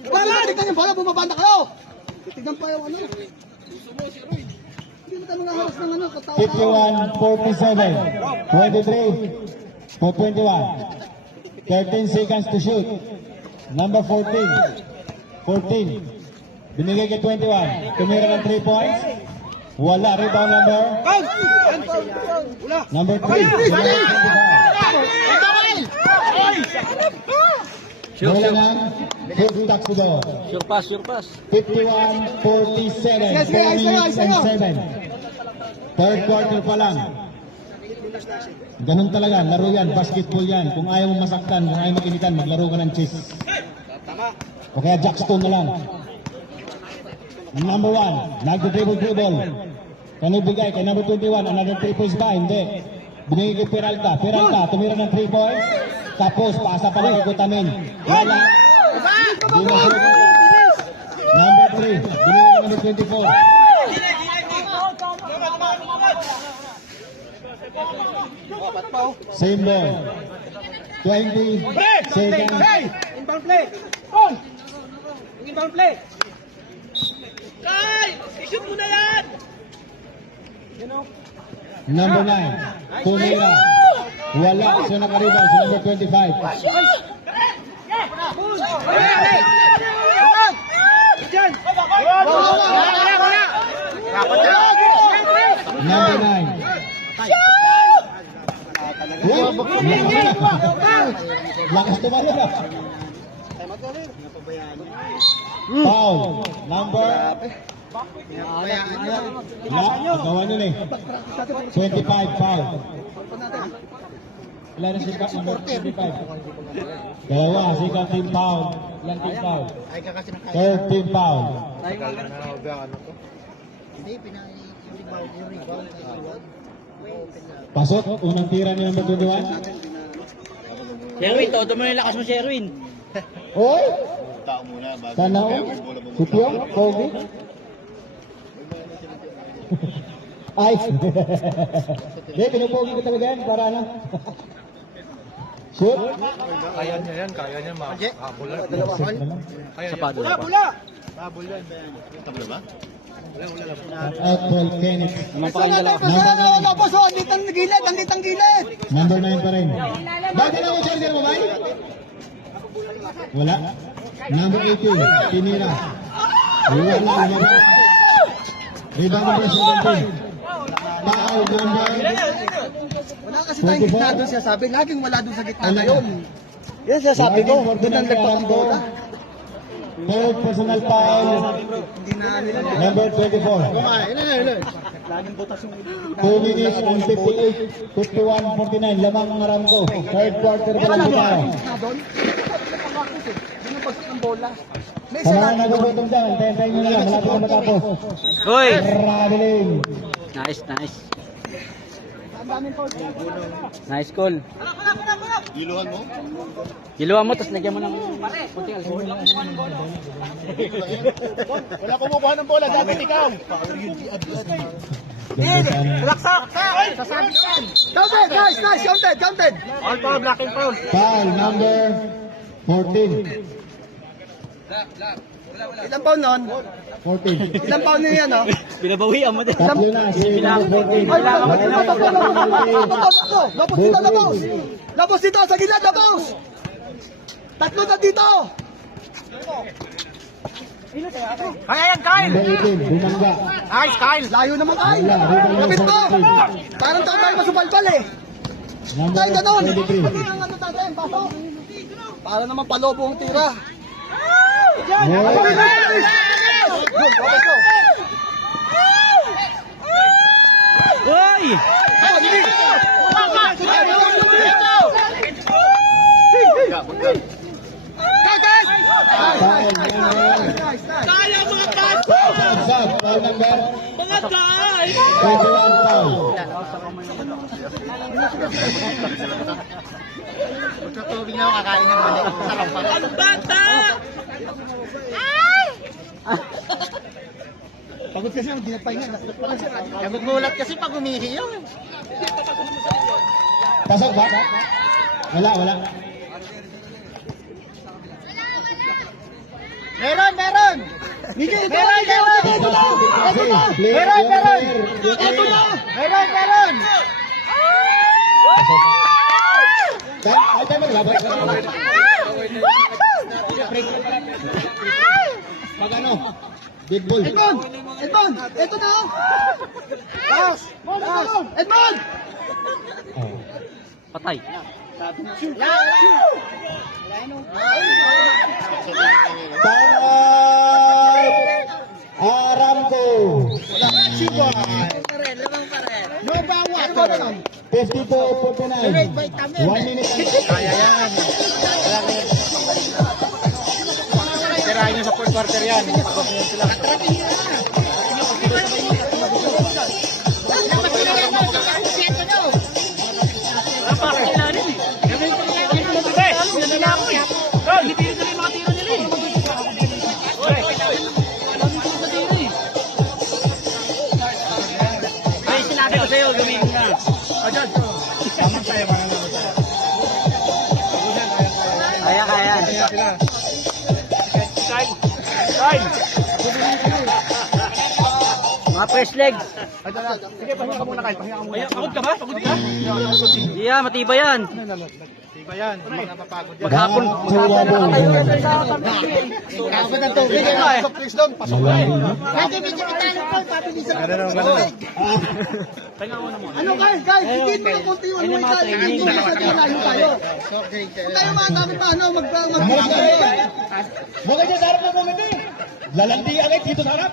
Wala, tignan yung bola, bumabanda kayo! Tignan pa yung ano. Hindi mo tayo mga halos ng ano, katawa-tawa. 51-47. 23 to 21. 13 seconds to shoot. Number 14. 14. Binigay kay 21. Tumira ng 3 points. Wala. Rebound number 3. Bola ng Hood Tuxedo. Sure pass. 51-47. 4 minutes and 7. Third quarter pa lang. Ganun talaga, laro yan, basketball yan. Kung ayaw mo masaktan, kung ayaw makinitan, maglaro ka ng chess. O kaya jackstone na lang. Number 1, nagdo-dribble. Kanibigay kay number 21, another 3 points ba? Hindi. Binigay kay Peralta, tumira ng 3 points. Tapos, pasa pa lang kay Kutamin. Wala. Di na shoot. Number 3, binigay kay number 24. Same ball. 20 seconds. Inbound play. Inbound play. I-shoot mo na yan! Number 9, tumira. Wala. So nakaribang sa number 25. Number 9. Lakas tumalala. Foul. Number. Nagawa nyo eh. 25 foul. Ilan na si number 25? Dalawa, second team foul. Ilan team foul? Third team foul. Pasok, unang tira ni number 21. Sherwin, todo mo yung lakas mo, Sherwin. Oy! Tanaw, Sutyong, Kobe. Ay! Hindi, pinupogi ko talaga yan, para ano. Shoot. Kaya niya makahabol. Bula! At 12, Kenneth. Wala po, so, andit ang gilid. Number 9 pa rin. Dala mo charger mo, bay? Wala. Number 18, Tinira. Wala. Rebound number 17. Foul number. Wala kasi tayong gitna doon siya sabi. Laging wala doon sa gitna na yun. Yan siya sabi ko. Doon ang nagpapagbola. Third personal foul. Hindi na nila. Number 24. Laging butas yung 2 minutes and 58. 51-49. Lamang ang Aramco. Third quarter pa lang tayo. na doon. Nagpapakakos eh. Hindi na pagsak ng bola. May Sa isa mga lang. nagugutom dyan, tayo nyo na lang. Malapit na matapos. Hoy! Traveling. Nice. Ang daming foul. Nice call. Iluhan mo, tapos lagyan mo ng puting alcohol. Wala kumukuha ng bola, dapat ikaw. Counted, nice, counted. All foul, black and foul. Foul number 14. Ilang pound nun? 14. Ilang pound na yan, oh? Binabawian mo din. Tatlo na, si number 14. Ay, labos dito, labos! Labos dito, sa gilid, labos! Tatlo na dito! Kaya yan, Kyle! Number 18, Bumangga. Nice, Kyle! Layo naman kayo! Wala, rebound Lapit ng ko! 43. Parang tayo tayo masupalpal eh! Number Tayo ganon! 23. Ano ang ano natin, pasok? Para naman palobo ang tira. Yes. Good, okay, go. Uy! Kaya mga pas! Foul number. Mga guys! 21 foul. Magkatubig na ako kakain ng mali. Sarap pa. Ang bata! Pagod kasi ang dinagpahinga. Nagugulat kasi pag umihi yun. Pasok ba? Wala, wala. Meron, meron! Miki, ito na, ito na! Ito na! Ito na! Meron, meron! Ito na! Meron, meron! Ay, tayo maglabay. Pag ano? Big ball. Edmond! Edmond! Ito na! Pass! Pass! Edmond! Patay. Timeout! Aramco. No bawas! 52-49. 1 minute. Kaya yan. Tirahin nyo sa fourth quarter yan. Pagod nyo sila. Ay, sinabi ko sa'yo, gamitin na. Kaya, kaya. Mga press legs. Sige, pahinga ka muna kayo. Pahinga ka muna. Pagod ka ba? Pagod ka? Yeah, matibay yan. Diba yan? Hindi ka napapagod yan. Maghapon. Kapag ang tubig, So please don't. Pasok na eh. Kasi medyo itanong ko, pabilisan ko. Ganun. Ano guys, higit mo ng konti yung ano yung guys, higit mo kasi malayo tayo. Kung tayo mga dami pa, ano, Mga dyan sa harap na bumiti. Lalandi agad dito sa harap.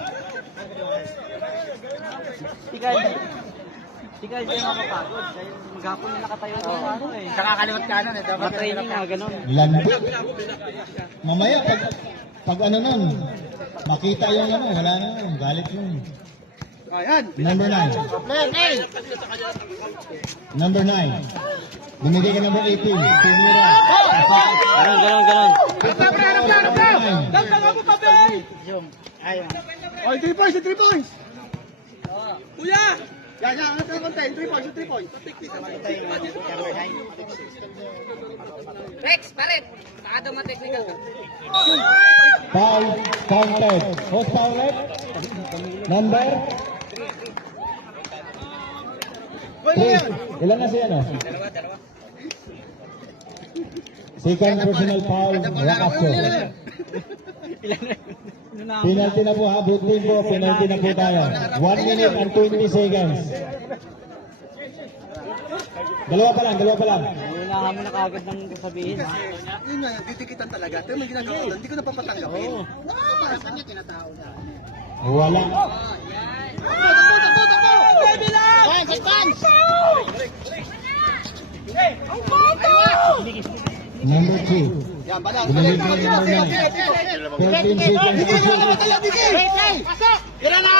Tigay, hindi makapagod. Dahil maghapon na nakatayo na ano eh. Nakakalimutan ka nun eh. Matraining nga, ganun. Landi. Mamaya, pag ano nun, makita yung ano, wala na yun, galit yun. Ayan. Number 9. Number 9. Binigay ka number 18. Tumira. Ganun. Dagdagan mo pa, Ben! Oh, 3 points, 3 points! Kuya! Yan, angat ka ng konti, 3 points, 3 points. Rex, paret! Baka daw ma-technical ka. Foul counted. Who's foul rep? Number? 3. Ilan na siya no? Second personal foul. Wakasyo. Penalty na po ha. Boot team po. Penalty na po tayo. 1 minute and 20 seconds. Dalawa pa lang. Kailangan mo na kagad ng sabihin. Yun nga, titikitan talaga. Pero may ginagawa ko, hindi ko napapatanggapin. Nakakaparasan niya, tinatao niya. Wala. Takbo! Baby lang! Number 2. Yan, balang. Binigay ka ng number 9. 13 seconds to shoot. Tira na!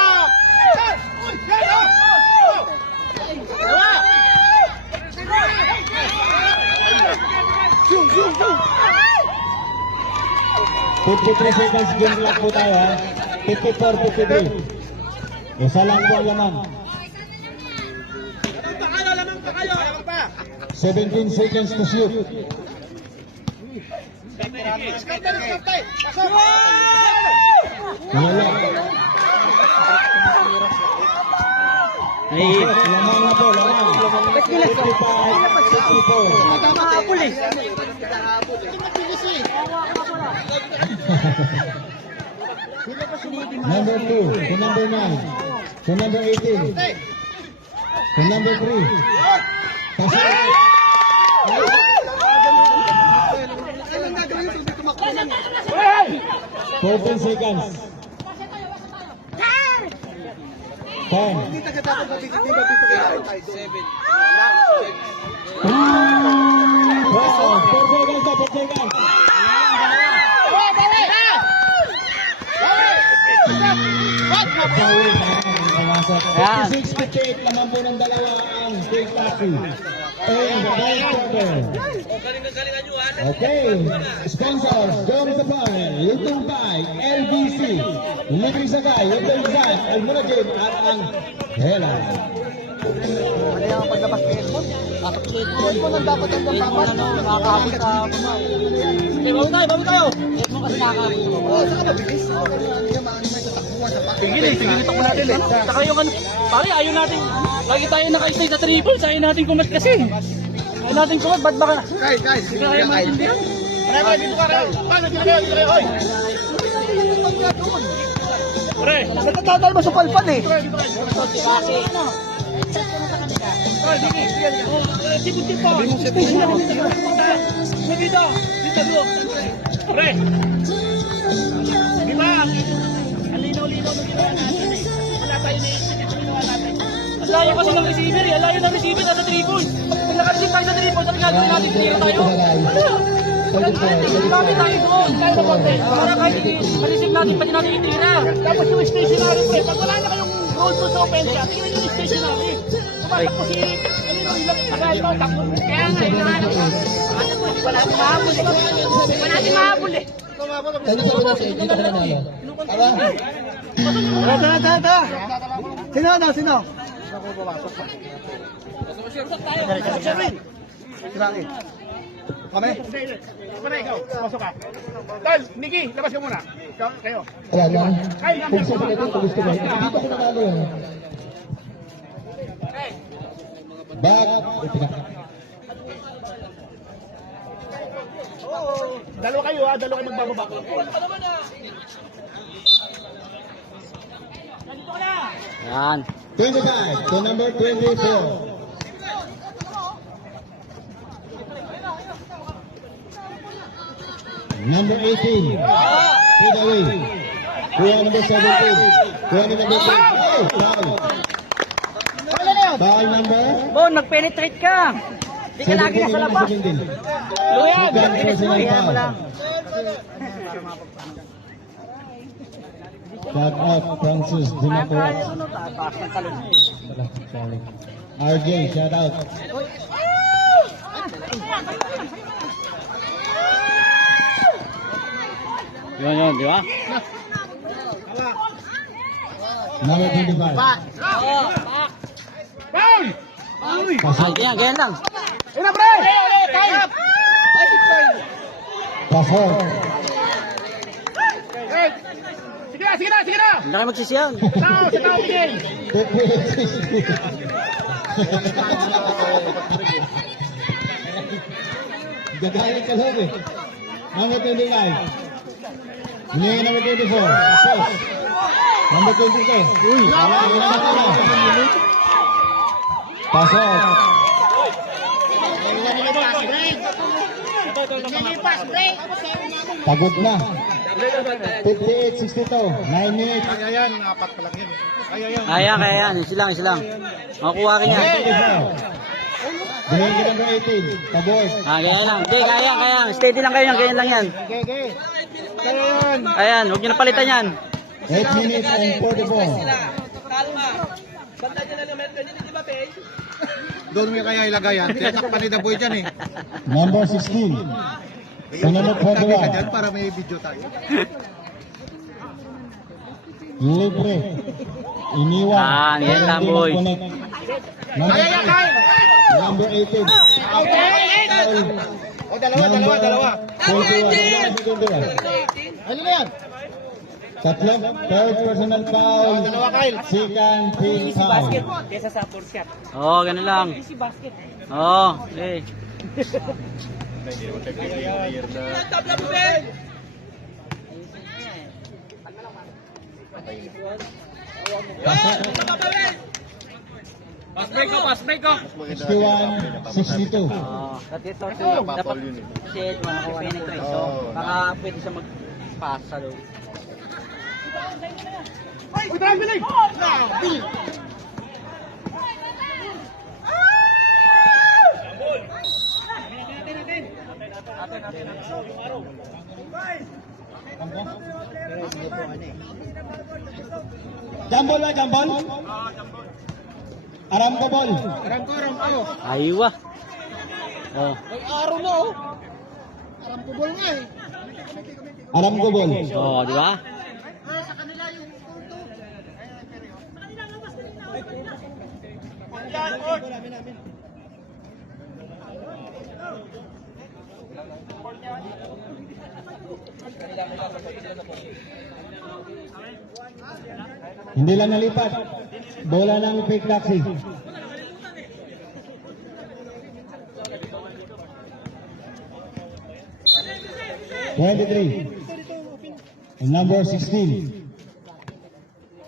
Zoom! 53 seconds game clock po tayo ha. 54-53. Isa lang po ang laman. 17 seconds to shoot. Wala. Ay, Lamang na po, lamang. 55-64. mahabol eh. Number 2, to number 9, to number 18, to number 3. Pasok. 14 seconds. 10. Wow, 4 seconds na, 4 seconds. Bawi, pumasok. 56-58 naman po ng dalawa ang Big Taxi. And the third quarter. Okay, sponsors, Jones Supply, Lutong Bike, LBC, Libre Sagay, Lutong Design, Almunagin, at ang Hela. Ano yung paglabas ng headphone? Headphone ang dapat ang dapat. Nakakabot sa kamay. Okay, bago tayo. Headphone kasi nakakabot. Oo, saka mabilis. Hindi ka maano may tatakbuhan sa pakit. Pigilin pa ko natin. Saka yung ano, pare, ayaw natin, lagi tayo naka-stay sa triples, ayaw natin kumat kasi. Ayaw natin kumat, ba't baka, Guys, hindi kaya maintindihan. Pre, dito ka rin. Paano, dito kayo, oy. Pre, nagtatadal mo sa palpan eh. Sipit pa. Dito, dito. pre. Di ba? Ang linaw-linaw ng ginawa natin eh. Wala tayo naisip yung ginawa natin. Ang layo kasi ng receiver eh. Ang layo ng receiver nasa tripod. Pag naka-receive tayo sa tripod, ang gagawin natin, tira tayo. Marami tayo doon. Kaya na konti. Para kahit ma-receive natin, pati natin itira. Tapos yung stationary, pre. Pag wala na kayong goal post open siya, tingnan nyo yung stationary. Kumatakbo si, tagal mo, takbo. Kaya nga, hinahanap ko. Wala natin mahabol eh. Wala natin mahabol eh. Sino? Siraki. Kami? Pre, ikaw, pasok ka. Tol, Nikki, labas ka muna. Kayo. Wala lang. Ay, Kung sa pala ito, gusto mo. Dito ko nanalo yan. Back. Dalawa kayo ha, dalawa kayo magbababa. Yan. 25 to number 24. Number 18. Fade away. Kuha number 17. Kuha number 18. Oh, foul. Foul number Bon, nag-penetrate ka. Hindi ka lagi nasa labas. 17. Luyan, Second personal foul. Shot out Francis Dimacoa. Sorry. RJ, shout out. Yun, di ba? Number 25. Foul! Ay, ganyan lang. Ina, pre! Time! Pasok. Eh, sige na! Hindi kayo magsisiyan. Tao, sa tao, Miguel! Gagaling ka lang eh. Number 25. Binigyan number 24. Tapos. Number 22. Uy, wala na. Pasok. Pagod na. 58-62. 9 minutes. Ayan, apat pa lang yun. Ayan. Kaya yan. Isa lang. Makuha ka niya. 24. Binigyan ka number 18. Pabot. Ganyan lang. Hindi, kaya. Steady lang kayo yan. Ganyan lang yan. Ayan, huwag niyo na palitan yan. 8 minutes and 44. Doon mo kaya ilagay yan. Tinatakpan ni Daboy dyan eh. Number 16. So number 41. Para may video tayo. Libre. Iniwan. Yan lang, boy. Number 18. Foul. Dalawa. 21. Ano na yan? Tatlo. Third personal foul. Second team foul. Kesa sa fourth shot. Oo, ganun lang. Oo, okay. Pass break ko. 61-62. At ito, dapat si Edman nakuha niya ito. So, baka pwede siya mag-pass sa loob. Jambol ba? Jambol? Aram ko ball. Aywa. Oh. Aram ko ball. Oh, di ba? Hindi lang nalipat. Bola ng fake taxi. Number 16.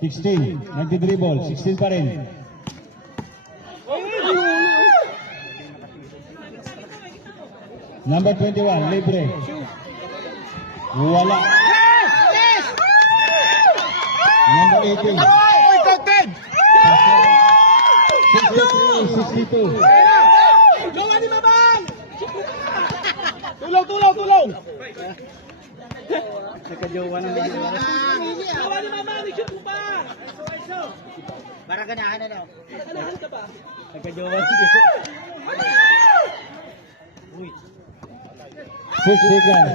16. Nagdi-dribble. 16 pa rin. Number 21. Libre. Wala. Number 18. 63, 62. Gawa ni Mamang! Tulong! Nagkajowa na naman. Gawa ni Mamang! I-shoot mo pa! Baraganahan na daw. Naganahan ka ba? Nagkajowa na. 6 seconds.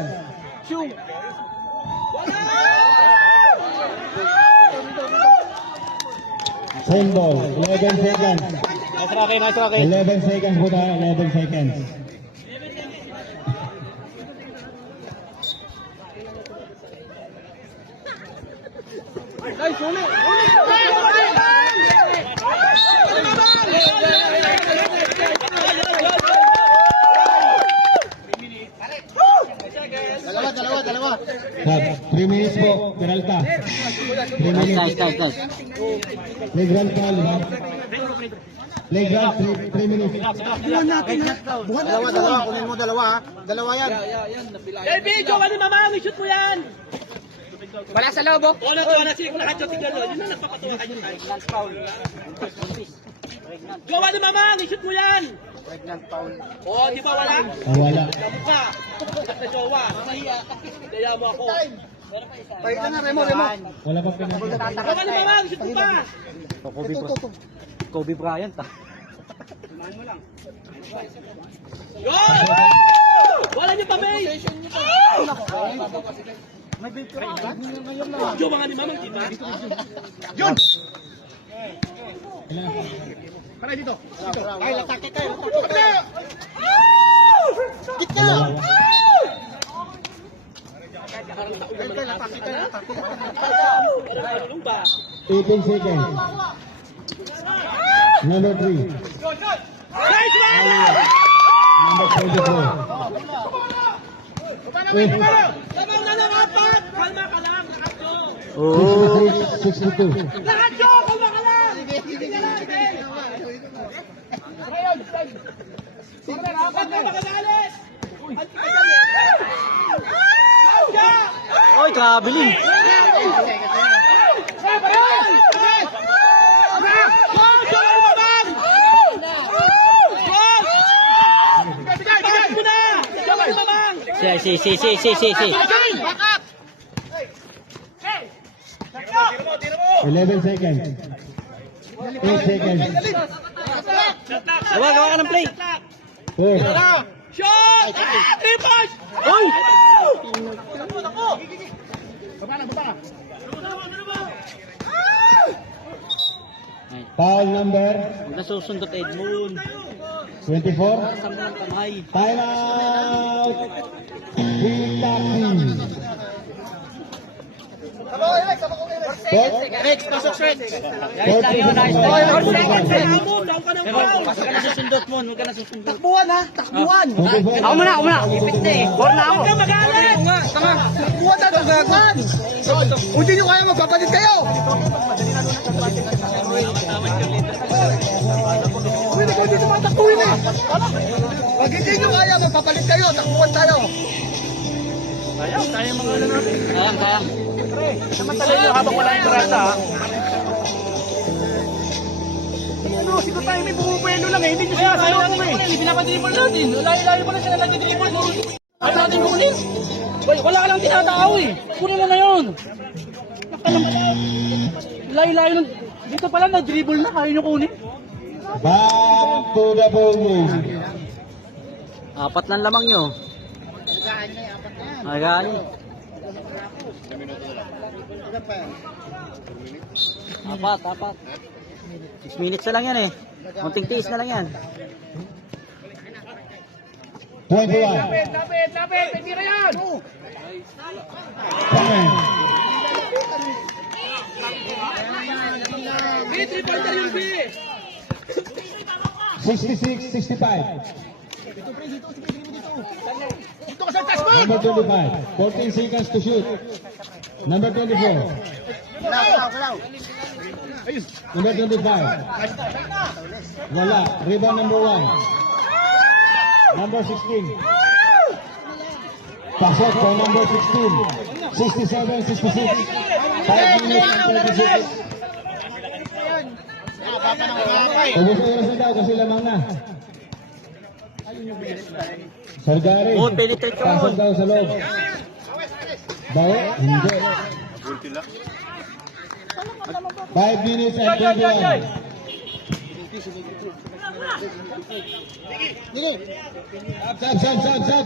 Same ball. 11 seconds. Nice rocket. 11 seconds po tayo. 11 seconds. Dalawa. 3 minutes po. Peralta. 3 minutes. Nice. Playground foul, ha? Playground, 3 minutes. Dalawa. Kunin mo dalawa ha. Dalawa yan. Elby, gawa ni Mamang! I-shoot mo yan! Wala sa loob, oh. Wala, sige ko nakachot tignan mo. Yun na nagpapatawa kayo tayo. Gawa ni Mamang! I-shoot mo yan! Oo, di ba wala? Wala. Labo ka! Ikat na jowa. Kaya mo ako. Pahinga na, Remo. Wala pa pinag. Gawa ni Mamang! I-shoot mo pa! Kobe Bryant, ah. Yun! Wala niyo pa, May! Jowa nga ni Mamang, di ba? Ay, latake kayo. Ano ba? 18 seconds. Number 3. Nice one! Number 24. Lamang na lang apat! Kalma ka lang, nakatyo! 62. Nakatyo! Kalma ka lang! Hindi ka lang, Ben! Apat na makagalit! Oy, traveling. Si. 11 seconds. 8 seconds. Gawa ka ng play. 4. Shot! Three points! Oy! Foul number Huwag na susundot, Edmund. 24. Time out. Free taxi. Rex, pasok Rex. Takbuhan ha, takbuhan. Ako muna, ako muna. Bor na ako. Takbuhan na, takbuhan. Kung di nyo kaya magpapalit kayo. Pwede ko dito matakbuhin eh. Pag hindi nyo kaya magpapalit kayo, takbuhan tayo. Ayaw, tayo mga ano natin. Kaya. Pre, samantala nyo habang wala yung barata ha. Ano, siguro tayo may bumubuelo lang eh. Hindi nyo siya natin eh. Hindi pinapadribble natin. Layo-layo pa na sila nag-dribble. Ayaw natin kunin. Wala ka lang tinatao eh. Kunin mo na yun. Layo-layo lang. Dito pala nag-dribble na. Kaya nyo kunin. Back to the ball game. Apat lang lamang nyo. Agaan nyo. Apat. 6 minutes na lang yan eh. Munting tiis na lang yan. 21. Lapit, hindi ka yan. Time. B, 3 pointer yung B. 66-65. Dito ka sa taas mo. Number 25. 14 seconds to shoot. Number 24. Number 25. Wala. Rebound number 1. Number 16. Pasok for number 16. 67-66. 5 minutes and 30 seconds. Ubus oras na daw kasi lamang na. Sargari. Penetrate ka Pasok daw sa loob. Bawi? Hindi. 5 minutes and 21. Sab.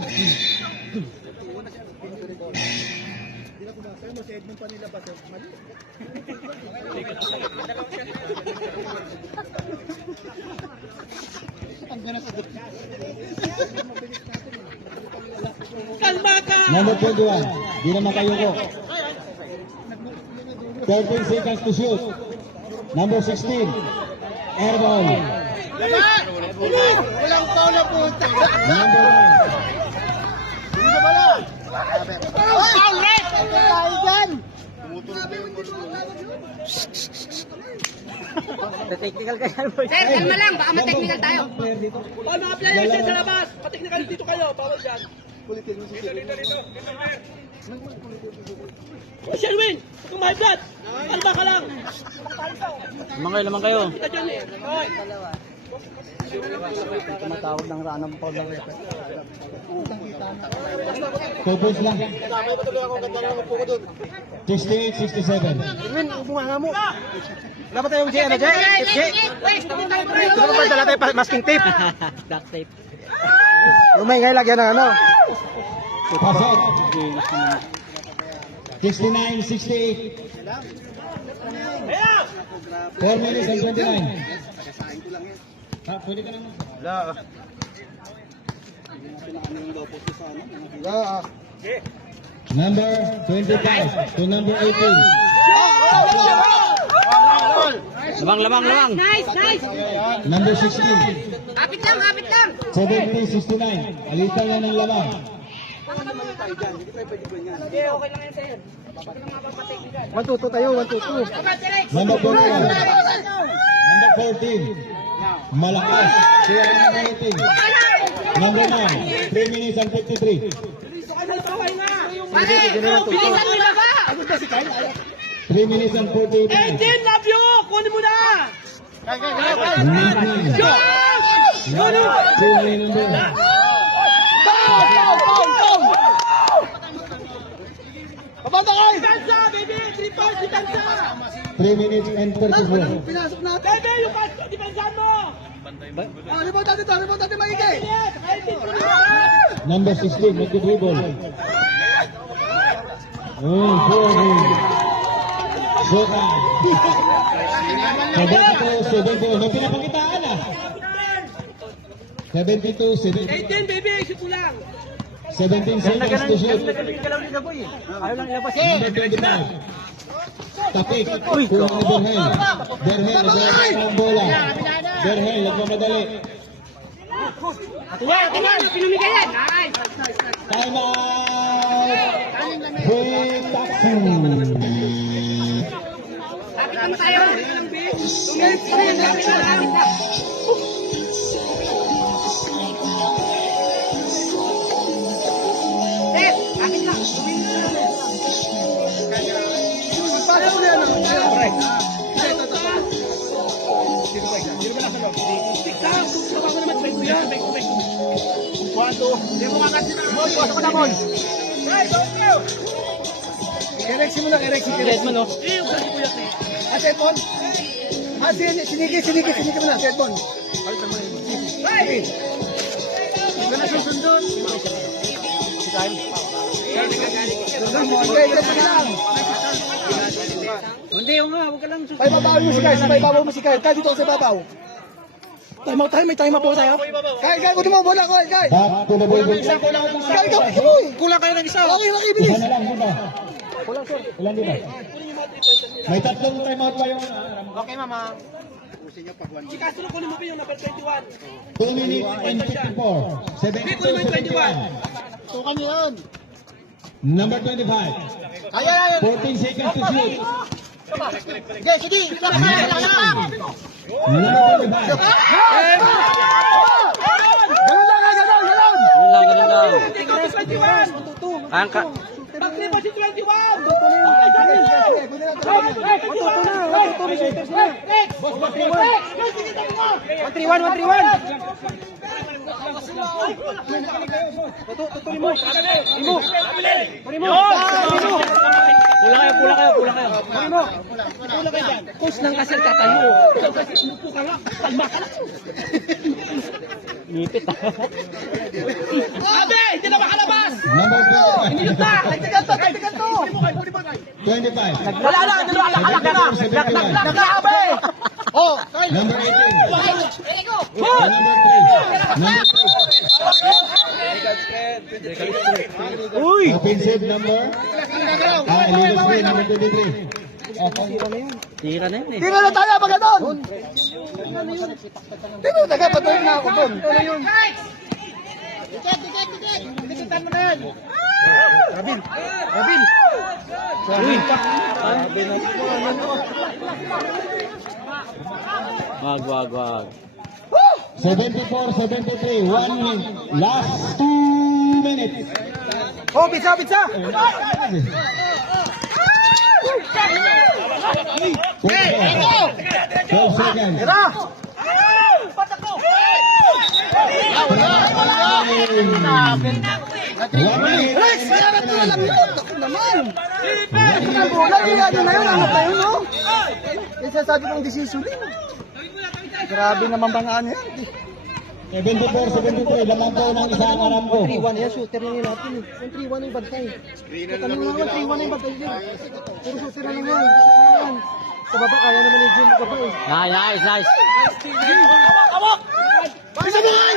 Kalma ka. Number 21. Di naman kayo ko. 13 seconds to shoot. Number 16. Airball. Walang foul na punta. Number 1. Foul, Rex! Tayo dyan. Technical ka yan, boy. Sir, kalma lang. Baka ma-technical tayo. Bawal mga player dyan sa labas. Pateknikal dito kayo. Bawal dyan. O, Sherwin, kung may blood, kalma ka lang. Lamang kayo. Kita dyan eh. Hoy. Tumatawag ng rana mo pa lang. 2 points lang. 68-67. Dapat tayo si ano, Jay? Ano ba dala tayo masking tape? Duct tape. Umay lagyan ng ano? Pasok. 69-68. 4 minutes and 29. Pwede ka naman. Number 25 to number 18. Lamang. Nice. Number 16. Kapit lang. 70-69. Alitan na ng lamang. One, tayo. Number 21. Number 14. Malakas. Kaya ang rating. Number 9. 3 minutes and 53. Bilisan mo na ba? 3 minutes and 48 minutes. Engine, love you! Kunin mo na! Number 9. Two minutes and Pabanda kayo! Depensa, baby! 3 points, depensa! 3 minutes and 34. Pinasok natin. Baby, yung pass ko, depensahan mo! Rebound natin maigi. Number 16, nag-dribble. Oh, sorry. Soka. 72. May pinapakitaan ah. 72, 18, baby, shoot mo lang. 17 seconds to shoot. Galaw ni Gaboy eh. Ayaw lang ilabas. Number 25. Tapik. Kuha ni Berhel. Berhel, naglalagay ng bola. Berhel, nagmamadali. Pinumigay yan. Nice. Time out! Break taxi! Lapit lang tayo. 2 minutes pa yan. Lapit na. Step, lapit lang. 2 minutes na lang. Pasa mo na yan. Stick lang. Baba mo naman. Bike ko yan. Bike ko. Kuwanto. Hindi mo makakasi na. Boy, pasok ko na, Boy. Kerexi mo na, Kerexi. Kerexi mo, no? Eh, yung sarili ko yan eh. Ah, cellphone? Ah, sinigi mo na, cellphone. Hey! Ito na susundon. Okay, kasi lang. Hindi, yung nga, huwag ka lang susunod. Ay, babawin mo si Kyle. Sabay babaw mo si Kyle. Kyle, dito ako sa babaw. Time out tayo, may time out po tayo. Kyle, kunin mo, bola ko, Kyle. Back to the ball. Kyle, gawin mo eh. Kulang kayo ng isa. Okay, okay, Isa bilis. na lang, dito. Ilan dito? May tatlong timeout pa yung Okay, mama. Si Castro, kunin mo pa yung number 21. 2 minutes and 54. 72, 71. Tukan nyo yun. Number 25. Ay, ay, ay. 14 seconds to shoot. Sige, sige. Number 25. Ganun lang, ganun, ganun. Ganun lang. Ikaw si 21. Angka. Bakit mo si 21? Sige, kunin natin. Boss, 131. Coach lang kasi tatayo. Umupo ka nga. Kalma ka lang. Ngipit. Sabi, hindi na makalabas. Number 25. Minute na. Tagtigan to. 25. Wala na, alak na. Nag-aabe. Oh, Kyle. Number 18. Number 3. Uy! Offensive number. Leaders play number 23. Tira na yun eh. Tira na tayo, pag ganun. Tira na tayo, patuloy na ako doon. Tikitan mo na yan. Rabin. Uy! Wag. 74, 73. 1 minute. Last 2 minutes. Oh, bitsa. 12 seconds. Tira. Rex, kaya na ito lang yun. Ako naman. Lagi na yun, ano pa yun, no? Kasi sabi kong decision eh. Grabe naman bang ano yan. 74, 73. Lamang po ng isang aram ko. 3-1 yan, shooter na yun natin eh. Yung 3-1 na yung bantay. Tanong nga nga, 3-1 na yung bantay yun. Puro shooter na lang yan. Sa baba, kaya naman yung Jim baba eh. Nice. Bisa mo yan!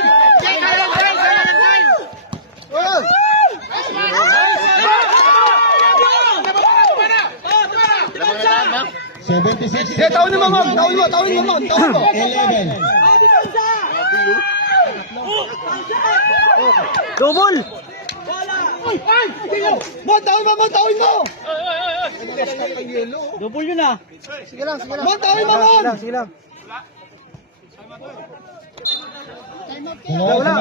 Oh! 76. Sige, tawin mo, Mom. Tawin mo. 11. Double! Mon, tawin mo! Double yun ah. Sige lang. Mon, tawin mo, Mon! Sige lang. Wala.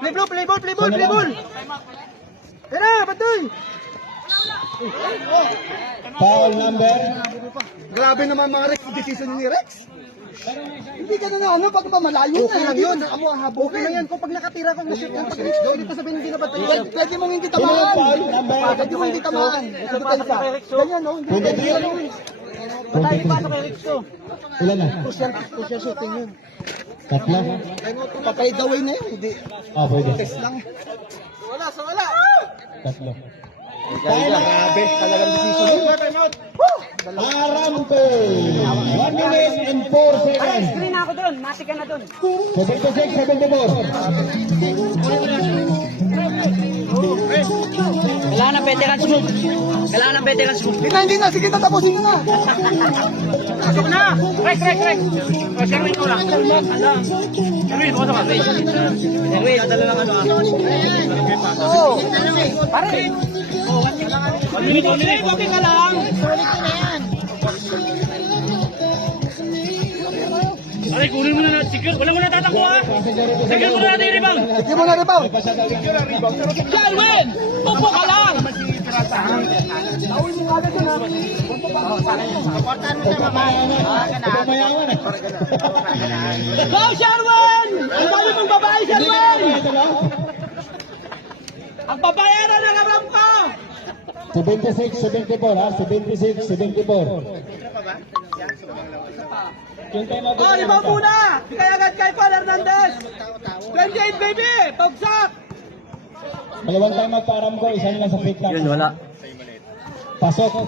Play ball! Tara, batoy! Foul number. Grabe naman mga Rex, decision ni Rex. Hindi ka na pag ba malayo okay na. Okay lang yun. Okay lang yan. Kung pag nakatira kong nashoot yung pag-reach, dito sabihin hindi na ba tayo? Pwede mong hindi tamaan. Foul number. Pwede mong hindi tamaan. Ganyan, no? Hindi Pwede ganyan, no? Patay pa sa kay Rixo. Ilan na? Push yan shooting yun. Tatlo. Papay the way na yun. Hindi. Pwede. Test lang. Tatlo. Grabe. Talagang decision yun. Aramco. 1 minute and 4 seconds. Screen ako doon. Mati ka na doon. 76, 74. Kailangan ng veterans move. Kailangan ng veterans move. Hindi na, sige tatapusin na. Pasok na! Rek! O, Sherwin ko lang. Sherwin, pasok ka. Erwin, dala lang ano. Pare. Okay ka lang. Aray, kunin mo na natin. Sige, wala mo na tatakbo ha. Sige mo na natin yung rebound. Sige mo na rebound. Sherwin! Upo ka lang! Go, Sherwin! Ang dami mong babae, Sherwin! Ang babayaran ng aram ka! 76, 74 ha. 76, 74. Yung time out. Oh, ibaw muna! Di kaya agad kay Paul Hernandez! 28, baby! Pagsak! Dalawang time out para Aramco, isa nila sa pick up. Yun, wala. Pasok.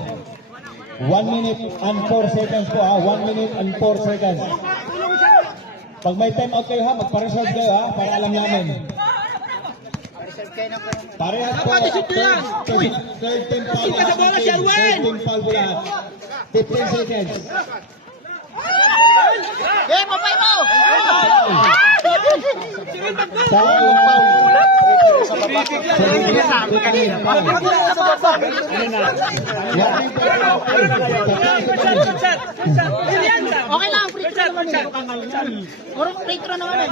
1 minute and 4 seconds po ha. 1 minute and 4 seconds. Pag may time out kayo ha, magpa-reserve kayo ha, para alam namin. Parehas po. Third team foul. Ika sa bola, Sherwin! Third team foul po lahat. 15 seconds. Okay lang, free throw naman eh. Puro free throw naman eh.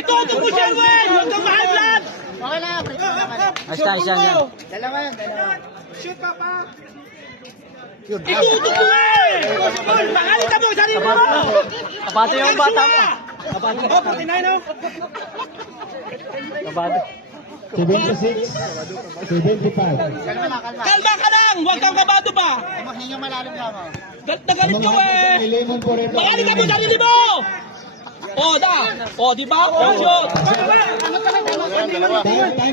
Itutok mo, Sherwin! Huwag kang mahal blood! Okay lang, free throw naman eh. Basta, isa yan. Shoot ka pa! Itutok mo eh! Paul, mahalita mo, sarili mo! Kapato yung bata mo. Oh, 49 oh! 76, 75. Kalma ka lang! Huwag kang kabado pa! Nagalit ka eh! Lemon po rin. Mahalita mo, sarili mo! Oh, da! Oh, di ba? Oh, shoot! Time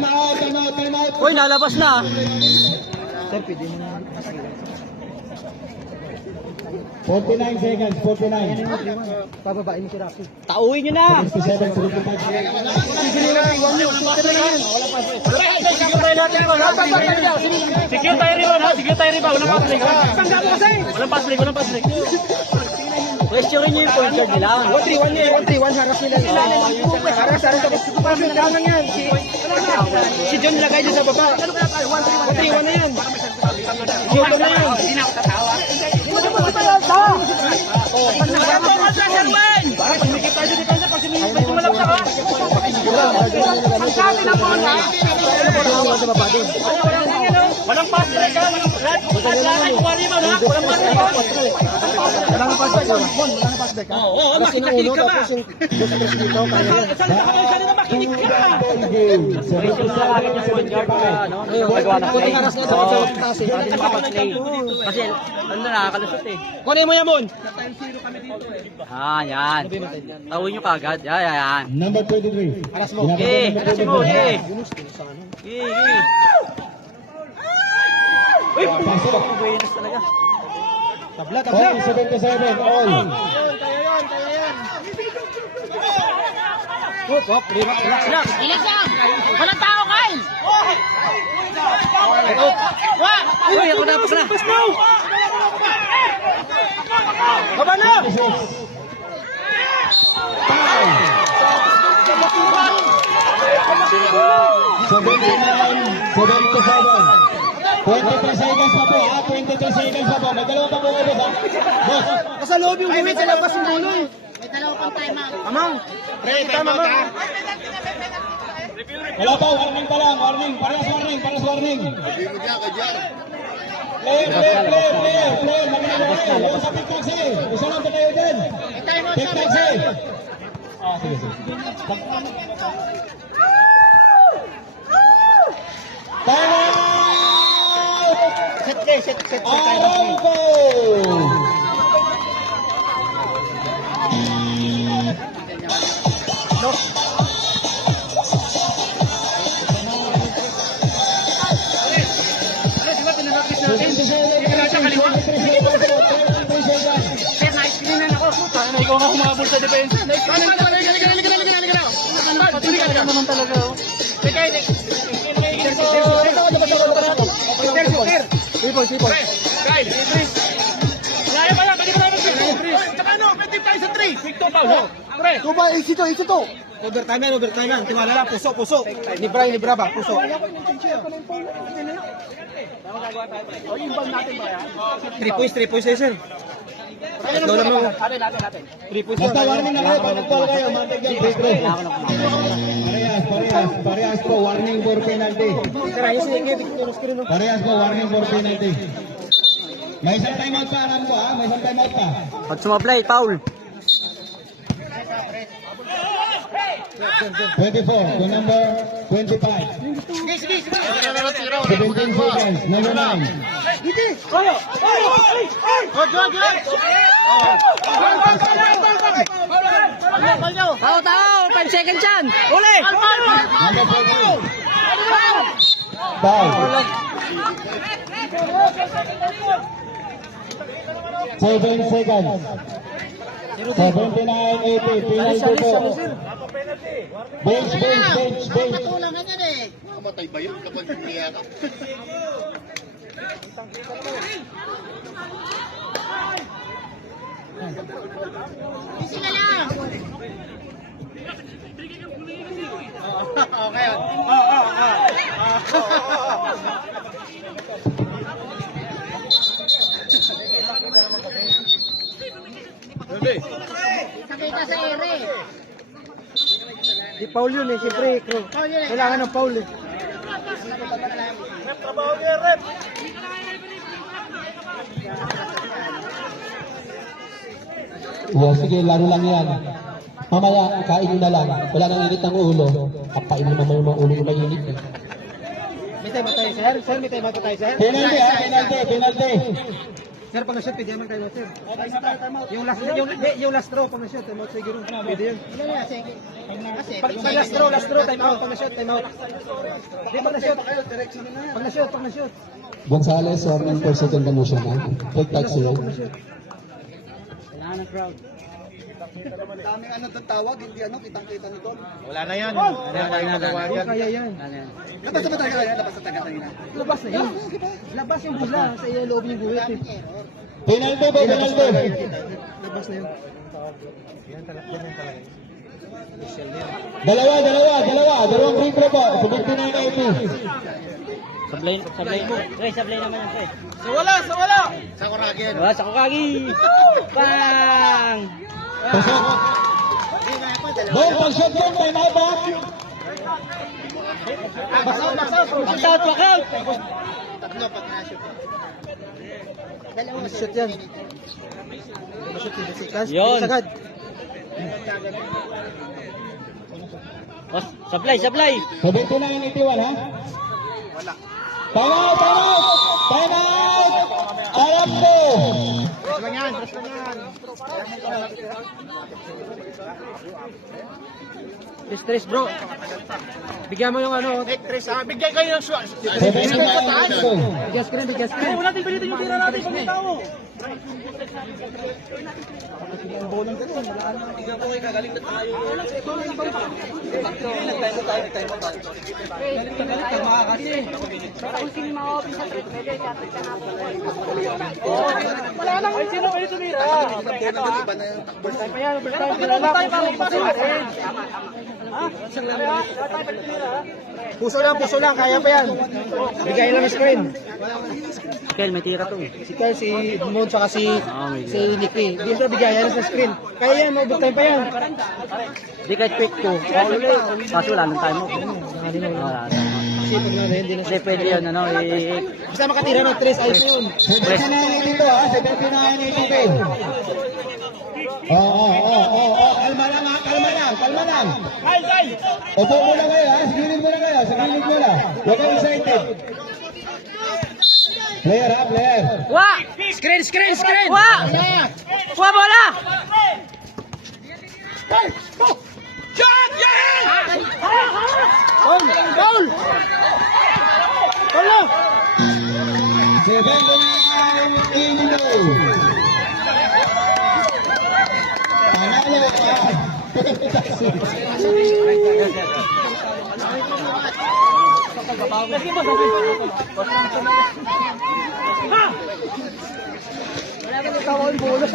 out, time out, time out. Uy, nalabas na. 49 seconds, 49. Pababain mo si Rocky. Tauhin nyo na. 67, 75. Secure tayo rebound ha! Secure tayo rebound! Walang pass break! Walang pass break! Walang pass break! Questionin nyo yung point guard nila. 1-3-1 niya, 1-3-1 haras nila. Haras tapos pasok lang yan. Si John lagay dyan sa baba. 1-3-1 na yan. Shoot na yan. Hindi na ako tatawa! Sumikip tayo dito pag sumikip mo lang ha! Ang sabi na bola! Walang pass break ha! Lahat kuha rebound ha! Walang pass break ha! Walang pass back. Oo, makikinig ka ba? Saan ka kayo saan na makinig ka? Puting haras na sa taas eh. Kasi, ano na, nakakalusot eh. Kunin mo yan, Mon. Yan. Tauhin nyo kagad. Yan. Number 23. Okay, kasi mo, okay. Okay. Uy, buenos talaga. Tabla. All 77, all. Relax lang. Ilis lang! Walang tao, Kyle! Uy, ako na, pas na. Baba na! 23 seconds pa po, 23 seconds pa po. May dalawa pa po kayo, boss. Boss, Nasa loob yung gumit sa labas ng bulo eh. May dalawa pang time out. Amang. Tama, Amang. wala pa, warning pa lang, warning. Parehas warning. Player. Yung sa TikTok isa lang pa kayo din. TikTok sige. Time out! Set. Aramco! Ano, di ba pinanakis natin? Kaya sa kaliwa? ikaw nga humabol sa depensa. Patuloy naman talaga. Oh. Kaya pala, pwede ba namin Tsaka ano, pwede tayo sa 3. Quick to, Paul. Pre. Tuba, easy to. Overtime yan. Tiwala lang, puso. Libra ba, puso. O, yung ball natin ba yan? 3 points, sir. Ikaw lang mo. Natin. 3 points. Basta warning na kayo, pag nag-call kayo, matig yan, free throw. Parehas po, warning for penalty. Sir, ayos yung ngipit ko ng screen. Parehas po, warning for penalty. May isang timeout pa, alam ko ha, may isang timeout pa. Pag sumablay, foul. 24 to number 25. 17 seconds, number 9. Tao, 5 seconds yan. Uli! Number 14. Foul. 7 seconds. 79-80, penalty po. Bench. Mamatay ba yun kapag hindi ako? Sila lang. Sakay ka sa ere. Di foul yun eh, siyempre. Kailangan ng foul eh. Sige, laro lang yan. Mamaya, kain nyo na lang. Wala nang init ng ulo. Kapain naman yung mga ulo yung mainit. May time ba tayo, sir? Sir, may time ba tayo, sir? Penalty ha, penalty. Sir, pag na-shoot, pwede naman tayo, sir. Yung last throw, pag na-shoot, time out siguro. Pwede yun. Pag last throw, time out, pag na-shoot, time out. Di, pag na-shoot. Pag na-shoot. Gonzales, warning for second motion ha. Take touch sila. Kailangan ng crowd. Daming ano tawag, hindi kitang-kita nito. Wala na yan. Kaya yan. Labas na ba tayo kaya? Labas na tayo kanina. Labas na yan. Labas yung bula. Sa iyo, loob yung guhit eh. Penalty po, penalty. Labas na yun. Dalawang free throw po. 79-80. Sablay mo. Pre, sablay naman yan, pre. Sa Kuragin. Wala, sa Kukagi. Bang! Pasok. Ball, pag-shot yun, time out ba? Back out, back out! Tatlo pag na-shoot. Shoot yan. Yun. Sagad. Oh, sablay! 79-81 ha? Time out! Alam ko! Stress bro. Bigyan mo yung ano. Bigyan kayo ng shot. 79-82. Bigyan screen. Wala natin pilitin yung tira natin pag may tao. Wala nang sino kayo tumira. Iba na yung takbo. Puso lang. Kaya pa yan. Bigay lang ng screen. Kel, may tira to. Si Kyle, si Moon, saka si Nicky. Di sila bigayan sa screen. Kaya yan, overtime pa yan. Di kahit quick to. Kaso wala nang time mo. Wala. Kasi pag na hindi na Hindi pwede yun, ano, basta makatira ng 3, ayos yun. 79-82 ha? 79-82. Kalma lang. Upo muna kayo ha? Sigilid muna kayo. Huwag kang excited. Player ha, player. Wa! Screen! Wa! Wa bola! Foul! 79-82. Sige boss, sige. Ha! Wala ka nagtawa yung bola.